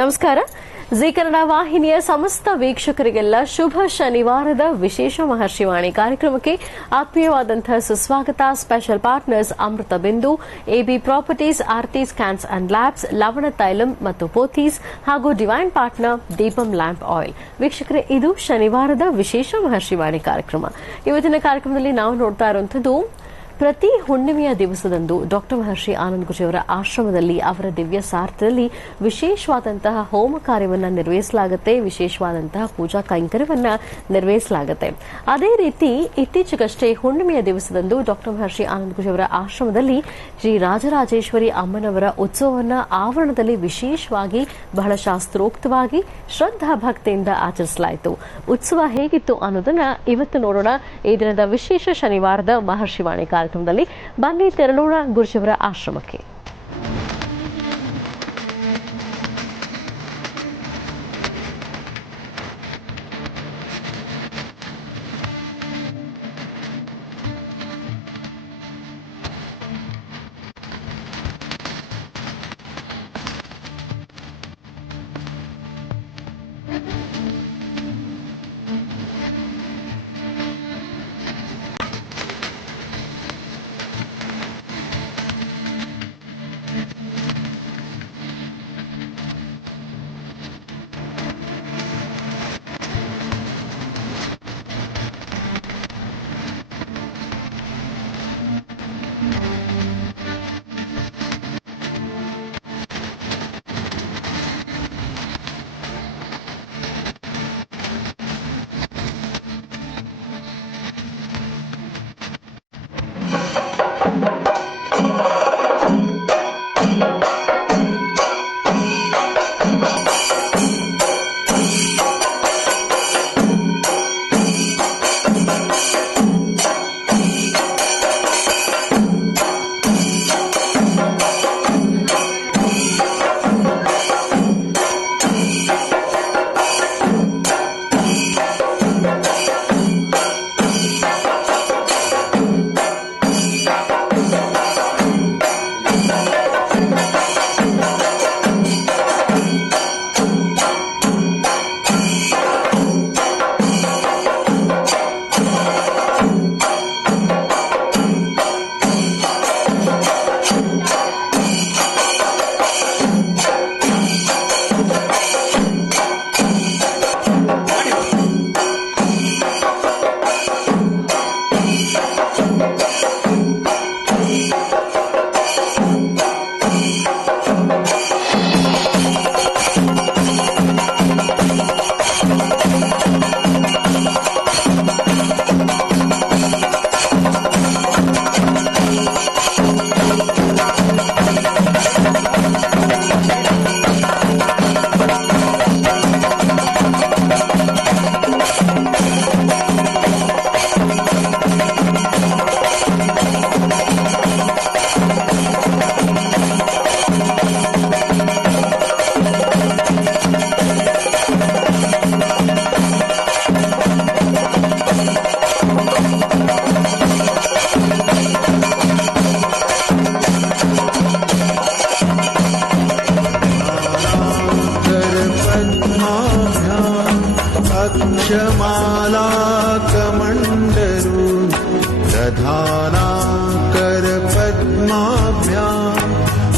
ನಮಸ್ಕಾರ. ಜಿ ಕನ್ನಡ ವಾಹಿನಿಯ ಸಮಸ್ತ ವೀಕ್ಷಕರಿಗೆಲ್ಲ ಶುಭ ಶನಿವಾರದ ವಿಶೇಷ ಮಹರ್ಷಿವಾಣಿ ಕಾರ್ಯಕ್ರಮಕ್ಕೆ ಆತ್ಮೀಯವಾದಂತಹ ಸುಸ್ವಾಗತ. Special partners Amrutha Bindu, AB properties, Aarti scans and labs, Lavana Thailam ಮತ್ತು ಪೋಥೀಸ್ ಹಾಗೂ divine partner Deepam lamp oil. ವೀಕ್ಷಕರೇ, ಇದು ಶನಿವಾರದ ವಿಶೇಷ ಮಹರ್ಷಿವಾಣಿ ಕಾರ್ಯಕ್ರಮ. ಇವತ್ತಿನ ಕಾರ್ಯಕ್ರಮದಲ್ಲಿ ನಾವು ನೋಡ್ತಾ ಇರುವಂತದ್ದು ಪ್ರತಿ ಹುಣ್ಣಿಮೆಯ ದಿವಸದಂದು ಡಾಕ್ಟರ್ ಮಹರ್ಷಿ ಆನಂದ್ ಗುರೂಜಿಯವರ ಆಶ್ರಮದಲ್ಲಿ ಅವರ ದಿವ್ಯ ಸಾರ್ಥದಲ್ಲಿ ವಿಶೇಷವಾದಂತಹ ಹೋಮ ಕಾರ್ಯವನ್ನು ನಿರ್ವಹಿಸಲಾಗುತ್ತೆ, ವಿಶೇಷವಾದಂತಹ ಪೂಜಾ ಕೈಂಕರ್ಯವನ್ನ ನಿರ್ವಹಿಸಲಾಗುತ್ತೆ. ಅದೇ ರೀತಿ ಇತ್ತೀಚೆಗಷ್ಟೇ ಹುಣ್ಣಿಮೆಯ ದಿವಸದಂದು ಡಾಕ್ಟರ್ ಮಹರ್ಷಿ ಆನಂದ್ ಗುರೂಜಿಯವರ ಆಶ್ರಮದಲ್ಲಿ ಶ್ರೀ ರಾಜರಾಜೇಶ್ವರಿ ಅಮ್ಮನವರ ಉತ್ಸವವನ್ನು ಆವರಣದಲ್ಲಿ ವಿಶೇಷವಾಗಿ ಬಹಳ ಶಾಸ್ತ್ರೋಕ್ತವಾಗಿ ಶ್ರದ್ಧಾ ಭಕ್ತಿಯಿಂದ ಆಚರಿಸಲಾಯಿತು. ಉತ್ಸವ ಹೇಗಿತ್ತು ಅನ್ನೋದನ್ನ ಇವತ್ತು ನೋಡೋಣ. ಈ ದಿನದ ವಿಶೇಷ ಶನಿವಾರದ ಮಹರ್ಷಿವಾಣಿ ಕಾರ್ಯಕ್ರಮದಲ್ಲಿ ಬನ್ನಿ ತೆರಳೋಣ ಗುರುಜಿಯವರ ಆಶ್ರಮಕ್ಕೆ.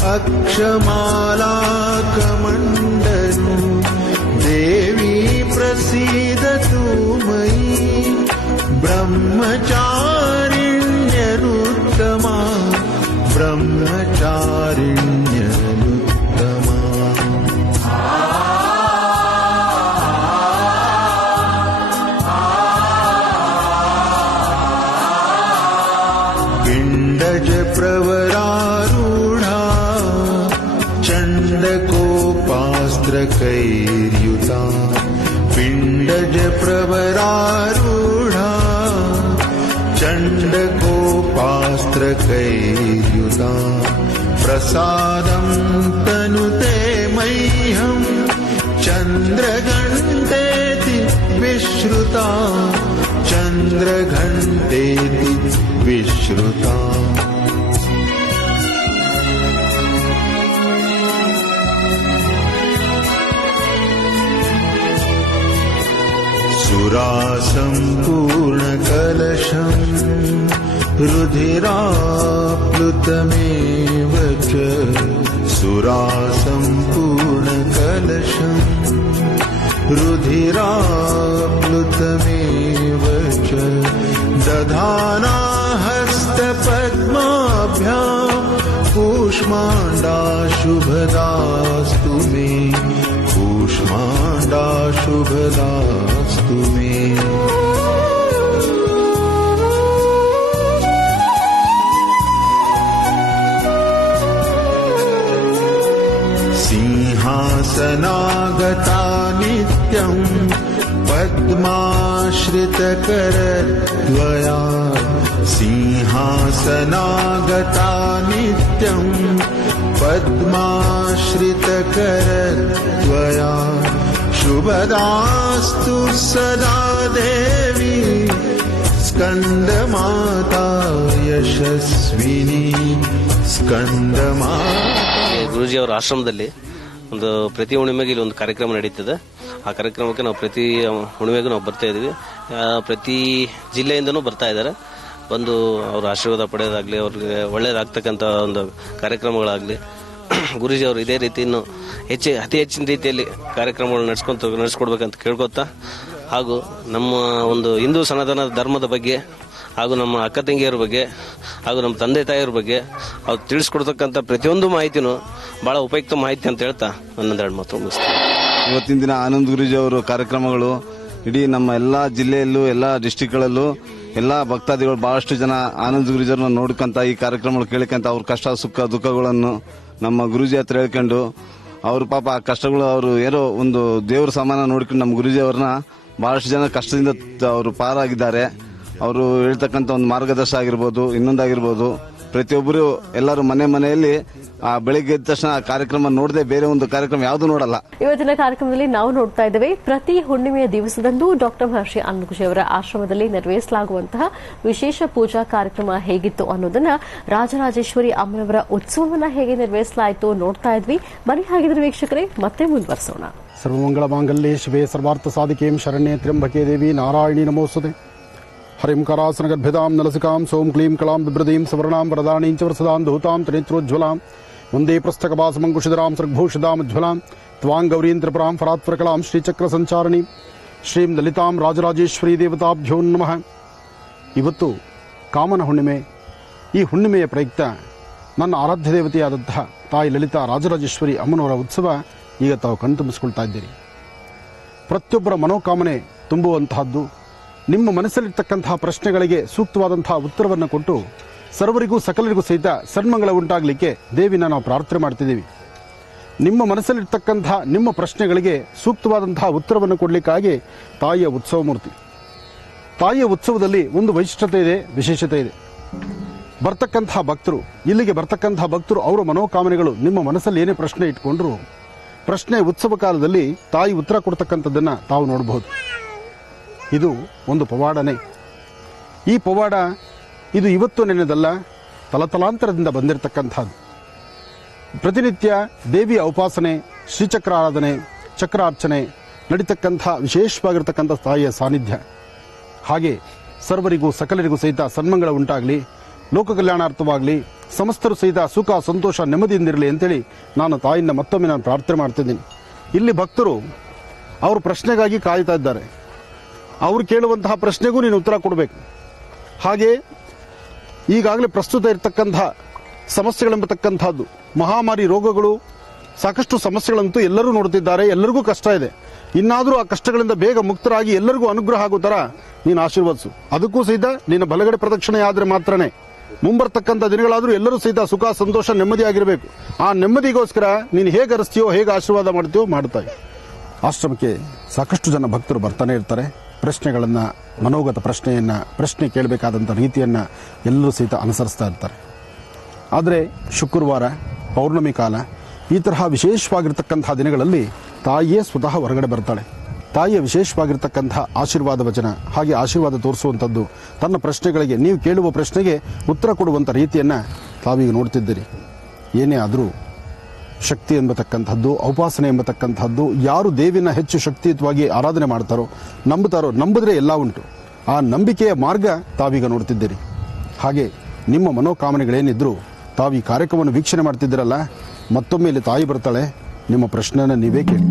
अक्षमालाकमण्डलु देवी प्रसीदतु मयि ब्रह्मचारिण्यनुत्तमा ब्रह्मचारिण्यनुत्तमा। पिण्डज प्रवरारूढा चण्डकोपास्त्रकैर्युता पिण्डज प्रवरारूढा चण्डकोपास्त्रकैर्युता प्रसादं तनुते मह्यं चन्द्रघण्टेति विश्रुता चन्द्रघण्टेति विश्रुता। सुरासम्पूर्णकलशम् रुधिराप्लुतमेव च सुरासम्पूर्णकलशम् रुधिराप्लुतमेव च दधाना हस्तपद्माभ्याम् कूष्माण्डाशुभदास्तु मे कूष्माण्डाशुभदास्तु मे सिंहासनागता नित्यम् पद्माश्रितकरद्वया सिंहासनागता नित्यम् पद्माश्रितकरद्वया शुभदास्तु सदा देवी स्कन्दमाता यशस्विनी स्कन्दमाता. ಗುರೂಜಿ ಅವರ ಆಶ್ರಮದಲ್ಲಿ ಪ್ರತಿ ಹುಣ್ಣಿಮೆಗೆ ಇಲ್ಲಿ ಒಂದು ಕಾರ್ಯಕ್ರಮ ನಡೀತದೆ. ಆ ಕಾರ್ಯಕ್ರಮಕ್ಕೆ ನಾವು ಪ್ರತಿ ಹುಣ್ಣಿಮೆಗೂ ನಾವು ಬರ್ತಾ ಇದೀವಿ. ಪ್ರತಿ ಜಿಲ್ಲೆಯಿಂದನೂ ಬರ್ತಾ ಇದ್ದಾರೆ. ಬಂದು ಅವ್ರ ಆಶೀರ್ವಾದ ಪಡೆಯೋದಾಗ್ಲಿ, ಅವ್ರಿಗೆ ಒಳ್ಳೇದಾಗ್ತಕ್ಕಂಥ ಒಂದು ಕಾರ್ಯಕ್ರಮಗಳಾಗಲಿ, ಗುರೂಜಿ ಅವರು ಇದೇ ರೀತಿ ಇನ್ನು ಅತಿ ಹೆಚ್ಚಿನ ರೀತಿಯಲ್ಲಿ ಕಾರ್ಯಕ್ರಮಗಳು ನಡೆಸ್ಕೊಡ್ಬೇಕಂತ ಕೇಳ್ಕೊತಾ, ಹಾಗೂ ನಮ್ಮ ಒಂದು ಹಿಂದೂ ಸನಾತನ ಧರ್ಮದ ಬಗ್ಗೆ ಹಾಗೂ ನಮ್ಮ ಅಕ್ಕ ತಂಗಿಯರ ಬಗ್ಗೆ ಹಾಗೂ ನಮ್ಮ ತಂದೆ ತಾಯಿಯರ ಬಗ್ಗೆ ಅವ್ರು ತಿಳಿಸ್ಕೊಡ್ತಕ್ಕಂಥ ಪ್ರತಿಯೊಂದು ಮಾಹಿತಿನೂ ಬಹಳ ಉಪಯುಕ್ತ ಮಾಹಿತಿ ಅಂತ ಹೇಳ್ತಾ ಒಂದೆರಡು ಮಾತು ಮುಗಿಸ್ತೀನಿ. ಇವತ್ತಿನ ದಿನ ಆನಂದ್ ಗುರೂಜಿ ಅವರು ಕಾರ್ಯಕ್ರಮಗಳು ಇಡೀ ನಮ್ಮ ಎಲ್ಲಾ ಜಿಲ್ಲೆಯಲ್ಲೂ ಎಲ್ಲಾ ಡಿಸ್ಟಿಕ್ಗಳಲ್ಲೂ ಎಲ್ಲಾ ಭಕ್ತಾದಿಗಳು ಬಹಳಷ್ಟು ಜನ ಆನಂದ್ ಗುರೂಜಿ ಅವ್ರನ್ನ ನೋಡ್ಕೊಂತ ಈ ಕಾರ್ಯಕ್ರಮಗಳು ಕೇಳ್ಕೊಂತ ಅವ್ರ ಕಷ್ಟ ಸುಖ ದುಃಖಗಳನ್ನು ನಮ್ಮ ಗುರೂಜಿ ಹತ್ರ ಹೇಳ್ಕೊಂಡು ಅವ್ರ ಪಾಪ ಆ ಕಷ್ಟಗಳು ಅವರು ಏನೋ ಒಂದು ದೇವ್ರ ಸಮಾನ ನೋಡ್ಕೊಂಡು ನಮ್ಮ ಗುರೂಜಿ ಅವ್ರನ್ನ ಬಹಳಷ್ಟು ಜನ ಕಷ್ಟದಿಂದ ಅವರು ಪಾರಾಗಿದ್ದಾರೆ. ಅವರು ಹೇಳ್ತಕ್ಕಂಥ ಒಂದು ಮಾರ್ಗದರ್ಶನ ಆಗಿರ್ಬೋದು, ಇನ್ನೊಂದಾಗಿರ್ಬೋದು, ಪ್ರತಿಯೊಬ್ಬರು ಎಲ್ಲರೂ ಮನೆಯಲ್ಲಿ ಆ ಬೆಳಿಗ್ಗೆ ಎದ್ದ ತಕ್ಷಣ ಆ ಕಾರ್ಯಕ್ರಮ ನೋಡದೆ ಬೇರೆ ಒಂದು ಕಾರ್ಯಕ್ರಮ ಯಾವುದು ನೋಡಲ್ಲ. ಇವತ್ತಿನ ಕಾರ್ಯಕ್ರಮದಲ್ಲಿ ನಾವು ನೋಡ್ತಾ ಇದ್ದೇವೆ ಪ್ರತಿ ಹುಣ್ಣಿಮೆಯ ದಿವಸದಂದು ಡಾಕ್ಟರ್ ಮಹರ್ಷಿ ಆನಂದ್ ಗುರೂಜಿ ಅವರ ಆಶ್ರಮದಲ್ಲಿ ನೆರವೇರಿಸಲಾಗುವಂತಹ ವಿಶೇಷ ಪೂಜಾ ಕಾರ್ಯಕ್ರಮ ಹೇಗಿತ್ತು ಅನ್ನೋದನ್ನ, ರಾಜರಾಜೇಶ್ವರಿ ಅಮ್ಮನವರ ಉತ್ಸವವನ್ನ ಹೇಗೆ ನೆರವೇರಿಸಲಾಯಿತು ನೋಡ್ತಾ ಇದ್ವಿ. ಬನ್ನಿ ಹಾಗಿದ್ರೆ ವೀಕ್ಷಕರೇ, ಮತ್ತೆ ಮುಂದುವರಿಸೋಣ. ಸರ್ವಮಂಗಳ ಮಾಂಗಲ್ಯೆ ಶಿವೆ ಸರ್ವಾರ್ಥ ಸಾಧಿಕೆಂ ಶರಣ್ಯೆ ತ್ರ್ಯಂಬಕೆ ದೇವಿ ನಾರಾಯಣಿ ನಮೋಸ್ತುತೆ. ಹರಿಂ ಕರಾಸನಗರ್ಭಿದಾಂ ನಲಸಿಕಾಂ ಸೋಂ ಕ್ಲೀಂ ಕಳಾಂ ಬಿಭ್ರದೀಂ ಸವರ್ಣಾಂ ವರದಾನೀಂ ಚ ವರಸದಾಂ ಧೂತಾಂ ತ್ರಿನೇತ್ರೋಜ್ವಲಾಂ ವಂದೇ ಪ್ರಸ್ಥಕಪಾಸಮಂಕುಶಿಧರಾಂ ಸೃಗ್ಭೂಷಿದಾಮಜ್ವಲಾಂ ತ್ವಾಂ ಗೌರೀಂದ್ರಪರಾಂ ಫರಾತ್ವರಕಲಾಂ ಶ್ರೀಚಕ್ರ ಸಂಚಾರಣಿ ಶ್ರೀಂ ಲಲಿತಾಂ ರಾಜರಾಜೇಶ್ವರಿ ದೇವತಾಭ್ಯೋ ನಮಃ. ಇವತ್ತು ಕಾಮನ ಹುಣ್ಣಿಮೆ. ಈ ಹುಣ್ಣಿಮೆಯ ಪ್ರಯುಕ್ತ ನನ್ನ ಆರಾಧ್ಯ ದೇವತೆಯಾದಂತಹ ತಾಯಿ ಲಲಿತಾ ರಾಜರಾಜೇಶ್ವರಿ ಅಮ್ಮನವರ ಉತ್ಸವ ಈಗ ತಾವು ಕಣ್ತುಂಬಿಸಿಕೊಳ್ತಾ ಇದ್ದೀರಿ. ಪ್ರತಿಯೊಬ್ಬರ ಮನೋಕಾಮನೆ ತುಂಬುವಂತಹದ್ದು. ನಿಮ್ಮ ಮನಸ್ಸಲ್ಲಿರ್ತಕ್ಕಂತಹ ಪ್ರಶ್ನೆಗಳಿಗೆ ಸೂಕ್ತವಾದಂತಹ ಉತ್ತರವನ್ನು ಕೊಟ್ಟು ಸರ್ವರಿಗೂ ಸಕಲರಿಗೂ ಸಹಿತ ಸನ್ಮಂಗಳ ಉಂಟಾಗಲಿಕ್ಕೆ ದೇವಿನ ನಾವು ಪ್ರಾರ್ಥನೆ ಮಾಡ್ತಿದ್ದೀವಿ. ನಿಮ್ಮ ಮನಸ್ಸಲ್ಲಿರ್ತಕ್ಕಂತಹ ನಿಮ್ಮ ಪ್ರಶ್ನೆಗಳಿಗೆ ಸೂಕ್ತವಾದಂತಹ ಉತ್ತರವನ್ನು ಕೊಡಲಿಕ್ಕಾಗಿ ತಾಯಿಯ ಉತ್ಸವ ಮೂರ್ತಿ. ತಾಯಿಯ ಉತ್ಸವದಲ್ಲಿ ಒಂದು ವೈಶಿಷ್ಟ್ಯತೆ ಇದೆ, ವಿಶೇಷತೆ ಇದೆ. ಬರ್ತಕ್ಕಂತಹ ಭಕ್ತರು, ಇಲ್ಲಿಗೆ ಬರ್ತಕ್ಕಂತಹ ಭಕ್ತರು ಅವರ ಮನೋಕಾಮನೆಗಳು ನಿಮ್ಮ ಮನಸ್ಸಲ್ಲಿ ಏನೇ ಪ್ರಶ್ನೆ ಇಟ್ಕೊಂಡ್ರು ಪ್ರಶ್ನೆ ಉತ್ಸವ ಕಾಲದಲ್ಲಿ ತಾಯಿ ಉತ್ತರ ಕೊಡ್ತಕ್ಕಂಥದ್ದನ್ನು ತಾವು ನೋಡಬಹುದು. ಇದು ಒಂದು ಪವಾಡನೆ. ಈ ಪವಾಡ ಇದು ಇವತ್ತು ನೆನೆದಲ್ಲ, ತಲತಲಾಂತರದಿಂದ ಬಂದಿರತಕ್ಕಂಥದ್ದು. ಪ್ರತಿನಿತ್ಯ ದೇವಿಯ ಉಪಾಸನೆ, ಶ್ರೀಚಕ್ರ ಆರಾಧನೆ, ಚಕ್ರಾರ್ಚನೆ ನಡೀತಕ್ಕಂಥ ವಿಶೇಷವಾಗಿರ್ತಕ್ಕಂಥ ತಾಯಿಯ ಸಾನ್ನಿಧ್ಯ. ಹಾಗೆ ಸರ್ವರಿಗೂ ಸಕಲರಿಗೂ ಸಹಿತ ಸನ್ಮಂಗಳ ಉಂಟಾಗಲಿ, ಲೋಕ ಕಲ್ಯಾಣಾರ್ಥವಾಗಲಿ, ಸಮಸ್ತರು ಸಹಿತ ಸುಖ ಸಂತೋಷ ನೆಮ್ಮದಿಯಿಂದಿರಲಿ ಅಂತೇಳಿ ನಾನು ತಾಯಿಯಿಂದ ಮತ್ತೊಮ್ಮೆ ನಾನು ಪ್ರಾರ್ಥನೆ ಮಾಡ್ತಿದ್ದೀನಿ. ಇಲ್ಲಿ ಭಕ್ತರು ಅವ್ರ ಪ್ರಶ್ನೆಗಾಗಿ ಕಾಯ್ತಾ ಇದ್ದಾರೆ. ಅವರು ಕೇಳುವಂತಹ ಪ್ರಶ್ನೆಗೂ ನೀನು ಉತ್ತರ ಕೊಡಬೇಕು. ಹಾಗೆ ಈಗಾಗಲೇ ಪ್ರಸ್ತುತ ಇರತಕ್ಕಂತಹ ಸಮಸ್ಯೆಗಳೆಂಬತಕ್ಕಂಥದ್ದು, ಮಹಾಮಾರಿ ರೋಗಗಳು, ಸಾಕಷ್ಟು ಸಮಸ್ಯೆಗಳಂತೂ ಎಲ್ಲರೂ ನೋಡ್ತಿದ್ದಾರೆ. ಎಲ್ಲರಿಗೂ ಕಷ್ಟ ಇದೆ. ಇನ್ನಾದರೂ ಆ ಕಷ್ಟಗಳಿಂದ ಬೇಗ ಮುಕ್ತರಾಗಿ ಎಲ್ಲರಿಗೂ ಅನುಗ್ರಹ ಆಗೋ ಥರ ನೀನು ಆಶೀರ್ವದಿಸು. ಅದಕ್ಕೂ ಸಹಿತ ನಿನ್ನ ಬಲಗಡೆ ಪ್ರದಕ್ಷಿಣೆ ಆದರೆ ಮಾತ್ರನೇ ಮುಂಬರ್ತಕ್ಕಂಥ ದಿನಗಳಾದರೂ ಎಲ್ಲರೂ ಸಹಿತ ಸುಖ ಸಂತೋಷ ನೆಮ್ಮದಿಯಾಗಿರಬೇಕು. ಆ ನೆಮ್ಮದಿಗೋಸ್ಕರ ನೀನು ಹೇಗೆ ಹರಿಸ್ತೀಯೋ, ಹೇಗೆ ಆಶೀರ್ವಾದ ಮಾಡ್ತೀಯೋ ಮಾಡ್ತಾಯಿ. ಆಶ್ರಮಕ್ಕೆ ಸಾಕಷ್ಟು ಜನ ಭಕ್ತರು ಬರ್ತಾನೆ ಇರ್ತಾರೆ. ಪ್ರಶ್ನೆಗಳನ್ನು, ಮನೋಗತ ಪ್ರಶ್ನೆ ಕೇಳಬೇಕಾದಂಥ ರೀತಿಯನ್ನು ಎಲ್ಲರೂ ಸಹಿತ ಅನುಸರಿಸ್ತಾ ಇರ್ತಾರೆ. ಆದರೆ ಶುಕ್ರವಾರ, ಪೌರ್ಣಮಿ ಕಾಲ, ಈ ತರಹ ವಿಶೇಷವಾಗಿರ್ತಕ್ಕಂಥ ದಿನಗಳಲ್ಲಿ ತಾಯಿಯೇ ಸ್ವತಃ ಹೊರಗಡೆ ಬರ್ತಾಳೆ. ತಾಯಿಯ ವಿಶೇಷವಾಗಿರ್ತಕ್ಕಂಥ ಆಶೀರ್ವಾದ ವಚನ, ಹಾಗೆ ಆಶೀರ್ವಾದ ತೋರಿಸುವಂಥದ್ದು, ತನ್ನ ಪ್ರಶ್ನೆಗಳಿಗೆ, ನೀವು ಕೇಳುವ ಪ್ರಶ್ನೆಗೆ ಉತ್ತರ ಕೊಡುವಂಥ ರೀತಿಯನ್ನು ತಾವೀಗ ನೋಡ್ತಿದ್ದೀರಿ. ಏನೇ ಆದರೂ ಶಕ್ತಿ ಎಂಬತಕ್ಕಂಥದ್ದು, ಉಪಾಸನೆ ಎಂಬತಕ್ಕಂಥದ್ದು, ಯಾರು ದೇವಿನ ಹೆಚ್ಚು ಶಕ್ತಿಯುತವಾಗಿ ಆರಾಧನೆ ಮಾಡ್ತಾರೋ, ನಂಬಿದ್ರೆ ಎಲ್ಲ ಉಂಟು. ಆ ನಂಬಿಕೆಯ ಮಾರ್ಗ ತಾವೀಗ ನೋಡ್ತಿದ್ದೀರಿ. ಹಾಗೆ ನಿಮ್ಮ ಮನೋಕಾಮನೆಗಳೇನಿದ್ರು ತಾವು ಈ ಕಾರ್ಯಕ್ರಮವನ್ನು ವೀಕ್ಷಣೆ ಮಾಡ್ತಿದ್ದೀರಲ್ಲ, ಮತ್ತೊಮ್ಮೆ ಇಲ್ಲಿ ತಾಯಿ ಬರ್ತಾಳೆ, ನಿಮ್ಮ ಪ್ರಶ್ನೆನ ನೀವೇ ಕೇಳಿ.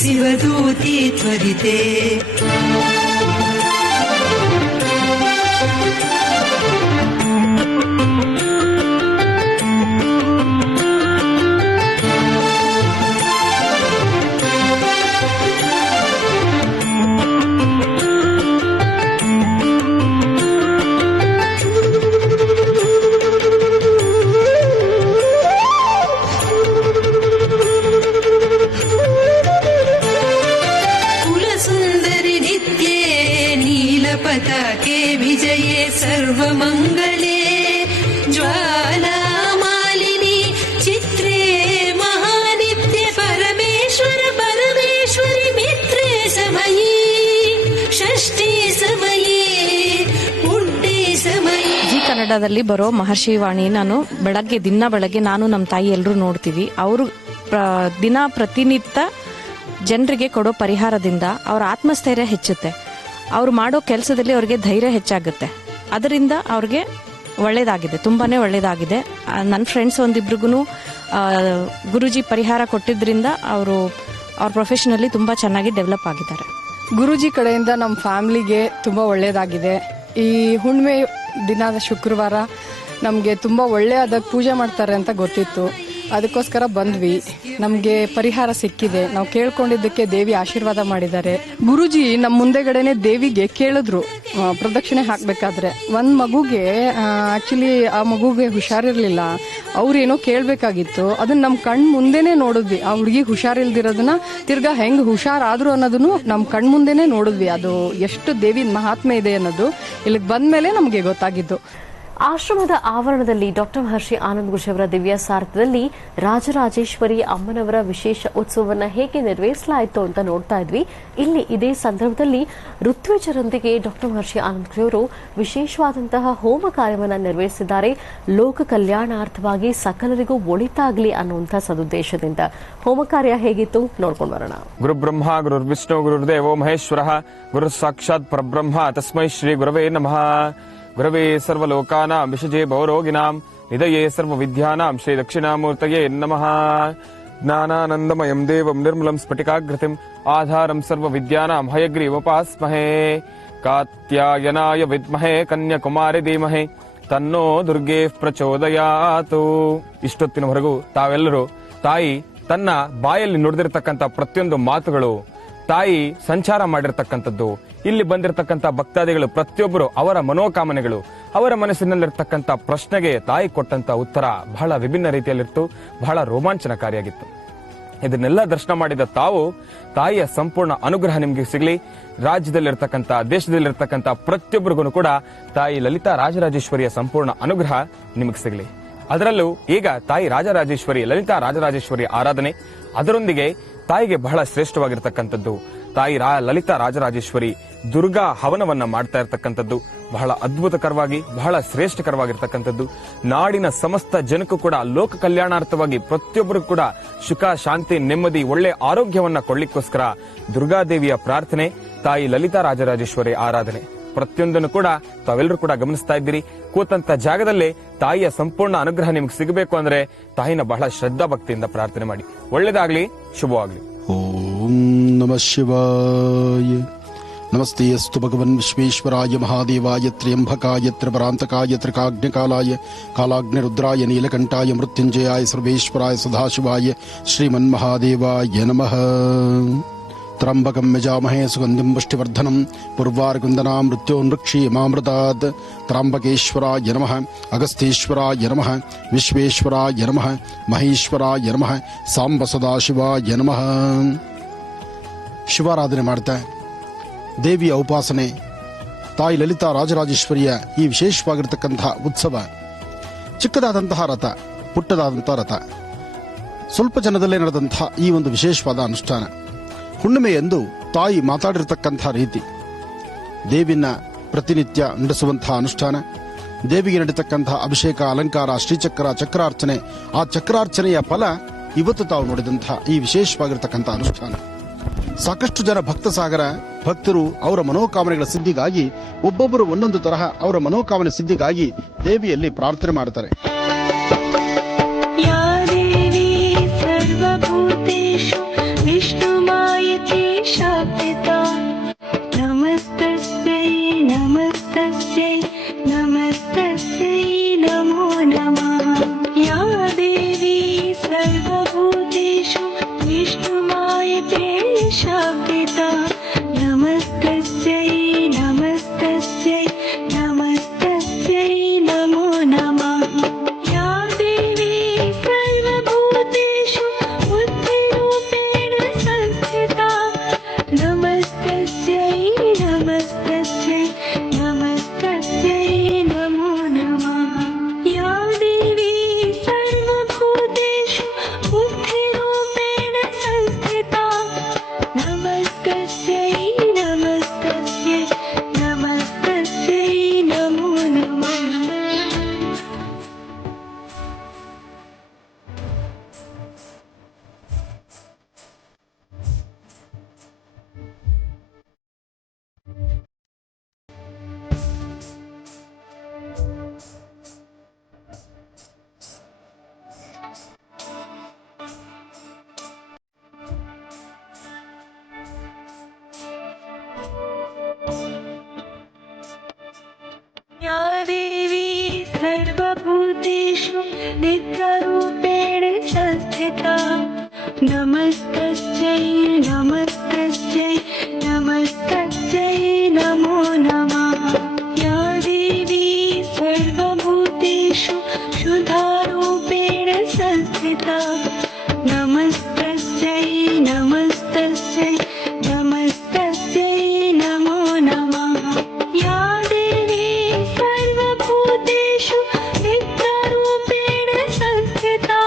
शिवदूती त्वरिते पताके विजये सर्वमङ्गले ज्वालामालिनी चित्रे महानित्य परमेश्वर परमेश्वरि मित्रे समये षष्ठी समये पुण्ये समये. ಜಿ ಕನ್ನಡದಲ್ಲಿ ಬರೋ ಮಹರ್ಷಿ ವಾಣಿ ನಾನು ದಿನ ಬೆಳಗ್ಗೆ ನಾನು ನಮ್ಮ ತಾಯಿ ಎಲ್ಲರೂ ನೋಡ್ತೀವಿ. ಅವರು ಪ್ರತಿನಿತ್ಯ ಜನರಿಗೆ ಕೊಡೋ ಪರಿಹಾರದಿಂದ ಅವರ ಆತ್ಮಸ್ಥೈರ್ಯ ಹೆಚ್ಚುತ್ತೆ. ಅವ್ರು ಮಾಡೋ ಕೆಲಸದಲ್ಲಿ ಅವ್ರಿಗೆ ಧೈರ್ಯ ಹೆಚ್ಚಾಗುತ್ತೆ. ಅದರಿಂದ ಅವ್ರಿಗೆ ಒಳ್ಳೇದಾಗಿದೆ, ತುಂಬಾನೇ ಒಳ್ಳೇದಾಗಿದೆ. ನನ್ನ ಫ್ರೆಂಡ್ಸ್ ಒಂದಿಬ್ರಿಗೂ ಗುರುಜಿ ಪರಿಹಾರ ಕೊಟ್ಟಿದ್ರಿಂದ ಅವರು ಅವ್ರ ಪ್ರೊಫೆಷನಲ್ಲಿ ತುಂಬಾ ಚೆನ್ನಾಗಿ ಡೆವಲಪ್ ಆಗಿದ್ದಾರೆ. ಗುರುಜಿ ಕಡೆಯಿಂದ ನಮ್ಮ ಫ್ಯಾಮಿಲಿಗೆ ತುಂಬ ಒಳ್ಳೆಯದಾಗಿದೆ. ಈ ಹುಣ್ಣಿಮೆ ದಿನದ ಶುಕ್ರವಾರ ನಮಗೆ ತುಂಬ ಒಳ್ಳೆಯದ ಪೂಜೆ ಮಾಡ್ತಾರೆ ಅಂತ ಗೊತ್ತಿತ್ತು. ಅದಕ್ಕೋಸ್ಕರ ಬಂದ್ವಿ. ನಮಗೆ ಪರಿಹಾರ ಸಿಕ್ಕಿದೆ. ನಾವು ಕೇಳ್ಕೊಂಡಿದ್ದಕ್ಕೆ ದೇವಿ ಆಶೀರ್ವಾದ ಮಾಡಿದ್ದಾರೆ. ಗುರುಜಿ ನಮ್ಮ ಮುಂದೆಗಡೆನೆ ದೇವಿಗೆ ಕೇಳಿದ್ರು ಪ್ರದಕ್ಷಿಣೆ ಹಾಕ್ಬೇಕಾದ್ರೆ. ಒಂದ್ ಮಗುಗೆ ಆಕ್ಚುಲಿ ಆ ಮಗುಗೆ ಹುಷಾರಿರ್ಲಿಲ್ಲ. ಅವ್ರೇನೋ ಕೇಳ್ಬೇಕಾಗಿತ್ತು. ಅದನ್ನ ನಮ್ ಕಣ್ ಮುಂದೆನೆ ನೋಡಿದ್ವಿ. ಆ ಹುಡುಗಿ ಹುಷಾರಿಲ್ದಿರೋದನ್ನ ತಿರ್ಗಾ ಹೆಂಗ್ ಹುಷಾರಾದ್ರು ಅನ್ನೋದನ್ನು ನಮ್ ಕಣ್ ಮುಂದೆನೆ ನೋಡಿದ್ವಿ. ಅದು ಎಷ್ಟು ದೇವಿ ಮಹಾತ್ಮೆ ಇದೆ ಅನ್ನೋದು ಇಲ್ಲಿಗೆ ಬಂದ್ಮೇಲೆ ನಮ್ಗೆ ಗೊತ್ತಾಗಿದ್ದು. ಆಶ್ರಮದ ಆವರಣದಲ್ಲಿ ಡಾಕ್ಟರ್ ಮಹರ್ಷಿ ಆನಂದ್ ಗುರುಜಿ ಅವರ ದಿವ್ಯ ಸಾರಥ್ಯದಲ್ಲಿ ರಾಜರಾಜೇಶ್ವರಿ ಅಮ್ಮನವರ ವಿಶೇಷ ಉತ್ಸವವನ್ನು ಹೇಗೆ ನಿರ್ವಹಿಸಲಾಯಿತು ಅಂತ ನೋಡ್ತಾ ಇದ್ವಿ. ಇಲ್ಲಿ ಇದೇ ಸಂದರ್ಭದಲ್ಲಿ ಋತ್ವಿಜರೊಂದಿಗೆ ಡಾಕ್ಟರ್ ಮಹರ್ಷಿ ಆನಂದ್ ಗುರುಜಿ ಅವರು ವಿಶೇಷವಾದಂತಹ ಹೋಮ ಕಾರ್ಯವನ್ನು ನಿರ್ವಹಿಸಿದ್ದಾರೆ. ಲೋಕ ಕಲ್ಯಾಣಾರ್ಥವಾಗಿ ಸಕಲರಿಗೂ ಒಳಿತಾಗಲಿ ಅನ್ನುವಂತಹ ಸದುದ್ದೇಶದಿಂದ ಹೋಮ ಕಾರ್ಯ ಹೇಗಿತ್ತು ನೋಡ್ಕೊಂಡು ಬರೋಣ. ಗುರು ಬ್ರಹ್ಮ ಗುರು ವಿಷ್ಣು ಗುರುದೇವೋ ಮಹೇಶ್ವರ ಗುರು ಸಾಕ್ಷಾತ್ ಪರಬ್ರಹ್ಮ ತಸ್ಮೈ ಶ್ರೀ ಗುರವೇ ನಮಃ. ಗುರವೇ ಸರ್ವಲೋಕಾನಾಂ ವಿಷಜೇ ಭವರೋಗಿನಾಂ ನಿಧಯೇ ಸರ್ವವಿದ್ಯಾನಾಂ ಶ್ರೀ ದಕ್ಷಿಣಾಮೂರ್ತಯೇ ನಮಃ. ಜ್ಞಾನಾನಂದಮಯಂ ದೇವಂ ನಿರ್ಮಲಂ ಸ್ಫಟಿಕಾಗ್ರತಿಂ ಆಧಾರಂ ಸರ್ವವಿದ್ಯಾನಾಂ ಹಯಗ್ರೀವೋಪಾಸ್ಮಹೇ. ಕಾತ್ಯಾಯನಾಯ ವಿದ್ಮಹೇ ಕನ್ಯಾಕುಮಾರಿ ಧೀಮಹಿ ತನ್ನೋ ದುರ್ಗೆ ಪ್ರಚೋದಯಾತು. ಇಷ್ಟೊತ್ತಿನವರೆಗೂ ತಾವೆಲ್ಲರೂ ತಾಯಿ ತನ್ನ ಬಾಯಲ್ಲಿ ನುಡಿದಿರತಕ್ಕಂಥ ಪ್ರತಿಯೊಂದು ಮಾತುಗಳು, ತಾಯಿ ಸಂಚಾರ ಮಾಡಿರ್ತಕ್ಕಂಥದ್ದು, ಇಲ್ಲಿ ಬಂದಿರತಕ್ಕಂಥ ಭಕ್ತಾದಿಗಳು ಪ್ರತಿಯೊಬ್ಬರು ಅವರ ಮನೋಕಾಮನೆಗಳು, ಅವರ ಮನಸ್ಸಿನಲ್ಲಿರ್ತಕ್ಕಂಥ ಪ್ರಶ್ನೆಗೆ ತಾಯಿ ಕೊಟ್ಟಂತ ಉತ್ತರ ಬಹಳ ವಿಭಿನ್ನ ರೀತಿಯಲ್ಲಿತ್ತು, ಬಹಳ ರೋಮಾಂಚನಕಾರಿಯಾಗಿತ್ತು. ಇದನ್ನೆಲ್ಲ ದರ್ಶನ ಮಾಡಿದ ತಾವು ತಾಯಿಯ ಸಂಪೂರ್ಣ ಅನುಗ್ರಹ ನಿಮಗೆ ಸಿಗಲಿ. ರಾಜ್ಯದಲ್ಲಿರ್ತಕ್ಕಂಥ ದೇಶದಲ್ಲಿರ್ತಕ್ಕಂಥ ಪ್ರತಿಯೊಬ್ಬರಿಗೂ ಕೂಡ ತಾಯಿ ಲಲಿತಾ ರಾಜರಾಜೇಶ್ವರಿಯ ಸಂಪೂರ್ಣ ಅನುಗ್ರಹ ನಿಮಗೆ ಸಿಗಲಿ. ಅದರಲ್ಲೂ ಈಗ ತಾಯಿ ರಾಜರಾಜೇಶ್ವರಿ, ಲಲಿತಾ ರಾಜರಾಜೇಶ್ವರಿ ಆರಾಧನೆ, ಅದರೊಂದಿಗೆ ತಾಯಿಗೆ ಬಹಳ ಶ್ರೇಷ್ಠವಾಗಿರ್ತಕ್ಕಂಥದ್ದು ತಾಯಿ ಲಲಿತಾ ರಾಜರಾಜೇಶ್ವರಿ ದುರ್ಗಾ ಹವನವನ್ನ ಮಾಡ್ತಾ ಇರ್ತಕ್ಕಂಥದ್ದು ಬಹಳ ಅದ್ಭುತಕರವಾಗಿ, ಬಹಳ ಶ್ರೇಷ್ಠಕರವಾಗಿರ್ತಕ್ಕಂಥದ್ದು. ನಾಡಿನ ಸಮಸ್ತ ಜನಕ್ಕೂ ಕೂಡ ಲೋಕ ಕಲ್ಯಾಣಾರ್ಥವಾಗಿ ಪ್ರತಿಯೊಬ್ಬರಿಗೂ ಕೂಡ ಸುಖ, ಶಾಂತಿ, ನೆಮ್ಮದಿ, ಒಳ್ಳೆ ಆರೋಗ್ಯವನ್ನ ಕೊಳ್ಳಿಕ್ಕೋಸ್ಕರ ದುರ್ಗಾದೇವಿಯ ಪ್ರಾರ್ಥನೆ, ತಾಯಿ ಲಲಿತಾ ರಾಜರಾಜೇಶ್ವರಿ ಆರಾಧನೆ ಪ್ರತಿಯೊಂದನ್ನು ಕೂಡ ತಾವೆಲ್ಲರೂ ಕೂಡ ಗಮನಿಸ್ತಾ ಇದ್ದೀರಿ. ಕೂತಂತ ಜಾಗದಲ್ಲೇ ತಾಯಿಯ ಸಂಪೂರ್ಣ ಅನುಗ್ರಹ ನಿಮ್ಗೆ ಸಿಗಬೇಕು ಅಂದ್ರೆ ತಾಯಿನ ಬಹಳ ಶ್ರದ್ಧಾ ಭಕ್ತಿಯಿಂದ ಪ್ರಾರ್ಥನೆ ಮಾಡಿ. ಒಳ್ಳೇದಾಗ್ಲಿ, ಶುಭವಾಗ್ಲಿ. ಓಂ ನಮಃ ಶಿವಾಯ. ನಮಸ್ತೆ ಅಸ್ತು ಭಗವನ್ ವಿಶ್ವೇಶ್ವರಾಯ ಮಹಾದೇವಾಯ ತ್ರ್ಯಂಬಕಾಯ ತ್ರಿಪರಾಂತಕಾಯ ತ್ರಿಕಾಗ್ನಿಕಾಲಾಯ ಕಾಲಾಗ್ನಿರುದ್ರಾಯ ನೀಲಕಂಠಾಯ ಮೃತ್ಯುಂಜಯಾಯ ಸರ್ವೇಶ್ವರಾಯ ಸದಾಶಿವಾಯ ಶ್ರೀಮನ್ಮಹಾದೇವಾಯ ನಮಃ. ತ್ರಂಬಕಂ ಯಜಾಮಹೇ ಸುಗಂಧಿಂ ಪುಷ್ಟಿವರ್ಧನಂ ಪೂರ್ವಾರ್ಗುಂದನಾ ಮೃತ್ಯೋನ್ಮೃಕ್ಷೀಯಮಾಮೃತಾತ್. ತ್ರಂಬಕೇಶ್ವರಾಯ ನಮಃ, ಅಗಸ್ತ್ಯೇಶ್ವರಾಯ ನಮಃ, ವಿಶ್ವೇಶ್ವರಾಯ ನಮಃ, ಮಹೇಶ್ವರಾಯ ನಮಃ, ಸಾಂಬ ಸದಾಶಿವಾಯ ನಮಃ. ಶಿವಾರಾಧನೆ ಮಾಡ್ತಾ ದೇವಿಯ ಉಪಾಸನೆ, ತಾಯಿ ಲಲಿತಾ ರಾಜರಾಜೇಶ್ವರಿಯ ಈ ವಿಶೇಷವಾಗಿರ್ತಕ್ಕಂತಹ ಉತ್ಸವ, ಚಿಕ್ಕದಾದಂತಹ ರಥ, ಪುಟ್ಟದಾದಂತಹ ರಥ, ಸ್ವಲ್ಪ ಜನದಲ್ಲೇ ನಡೆದಂತಹ ಈ ಒಂದು ವಿಶೇಷವಾದ ಅನುಷ್ಠಾನ, ಹುಣ್ಣಿಮೆಯೆಂದು ತಾಯಿ ಮಾತಾಡಿರತಕ್ಕಂಥ ರೀತಿ, ದೇವಿನ ಪ್ರತಿನಿತ್ಯ ನಡೆಸುವಂತಹ ಅನುಷ್ಠಾನ, ದೇವಿಗೆ ನಡೀತಕ್ಕಂತಹ ಅಭಿಷೇಕ, ಅಲಂಕಾರ, ಶ್ರೀಚಕ್ರ, ಚಕ್ರಾರ್ಚನೆ, ಆ ಚಕ್ರಾರ್ಚನೆಯ ಫಲ ಇವತ್ತು ತಾವು ನೋಡಿದಂತಹ ಈ ವಿಶೇಷವಾಗಿರ್ತಕ್ಕಂಥ ಅನುಷ್ಠಾನ. ಸಾಕಷ್ಟು ಜನ ಭಕ್ತ ಸಾಗರ ಭಕ್ತರು ಅವರ ಮನೋಕಾಮನೆಗಳ ಸಿದ್ಧಿಗಾಗಿ, ಒಬ್ಬೊಬ್ಬರು ಒಂದೊಂದು ತರಹ ಅವರ ಮನೋಕಾಮನೆ ಸಿದ್ಧಿಗಾಗಿ ದೇವಿಯಲ್ಲಿ ಪ್ರಾರ್ಥನೆ ಮಾಡ್ತಾರೆ. ನಮಸ್ತಸ್ಯೈ ನಮಸ್ತಸ್ಯೈ ನಮಸ್ತಸ್ಯೈ ನಮೋ ನಮಃ. ಯಾ ದೇವಿ ಸರ್ವಭೂತೇಷು ವಿಷ್ಣುಮಾಯತೆ ಶಾಪಿತಾ. ನಮಸ್ತಸ್ಯೈ ನಮಸ್ತಸ್ಯೈ ನಮಸ್ತಸ್ಯೈ ನಮೋ ನಮಃ. ಯಾ ದೇವಿ ಸರ್ವಭೂತೇಷು ಬುದ್ಧಿರೂಪೇಣ ಸಂಸ್ಥಿತಾ. ನಮಸ್ತಸ್ಯೈ ನಮಸ್ತಸ್ಯೈ ನಮಸ್ತಸ್ಯೈ ನಮೋ ನಮಃ. ಯಾ ದೇವಿ ಸರ್ವಭೂತೇಷು ಬುದ್ಧಿರೂಪೇಣ ಸಂಸ್ಥಿತಾ. ನಮಸ್ತಸ್ಯೈ ನಮಸ್ತಸ್ಯೈ ನಮಸ್ತಸ್ಯೈ ನಮೋ ನಮಃ. या देवी सर्वभूतेषु नित्यरूपेण संस्थिता. नमस्तस्यै नमस्तस्यै नमस्तस्यै नमो नमः. या देवी सर्वभूतेषु शुद्धारूपेण संस्थिता. नमस्तस्यै नमस्तस्यै नमस्तस्यै नमो नमः. या देवी सर्वभूतेषु नित्यरूपेण संस्थिता.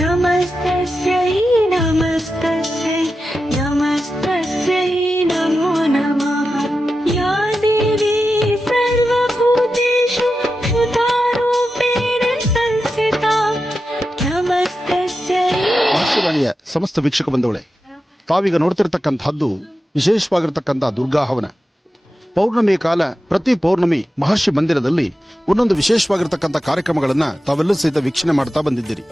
नमस्तस्यै नमस्तस्यै नमस्तस्यै नमो नमः. या देवी सर्वभूतेषु शुद्धारूपेण संस्थिता. नमस्तस्यै. ಆಶೀರ್ವಾಣಿಯ ಸಮಸ್ತ ವೀಕ್ಷಕ ಬಂಧುಗಳೇ, ತಾವೀಗ ನೋಡ್ತಿರ್ತಕ್ಕಂಥದ್ದು ವಿಶೇಷವಾಗಿರ್ತಕ್ಕಂಥ ದುರ್ಗಾ ಹವನ. ಪೌರ್ಣಮಿ ಕಾಲ ಪ್ರತಿ ಪೌರ್ಣಮಿ ಮಹರ್ಷಿ ಮಂದಿರದಲ್ಲಿ ಒಂದೊಂದು ವಿಶೇಷವಾಗಿರ್ತಕ್ಕಂಥ ಕಾರ್ಯಕ್ರಮಗಳನ್ನು ತಾವೆಲ್ಲೂ ಸಹಿತ ವೀಕ್ಷಣೆ ಮಾಡ್ತಾ ಬಂದಿದ್ದೀರಿ.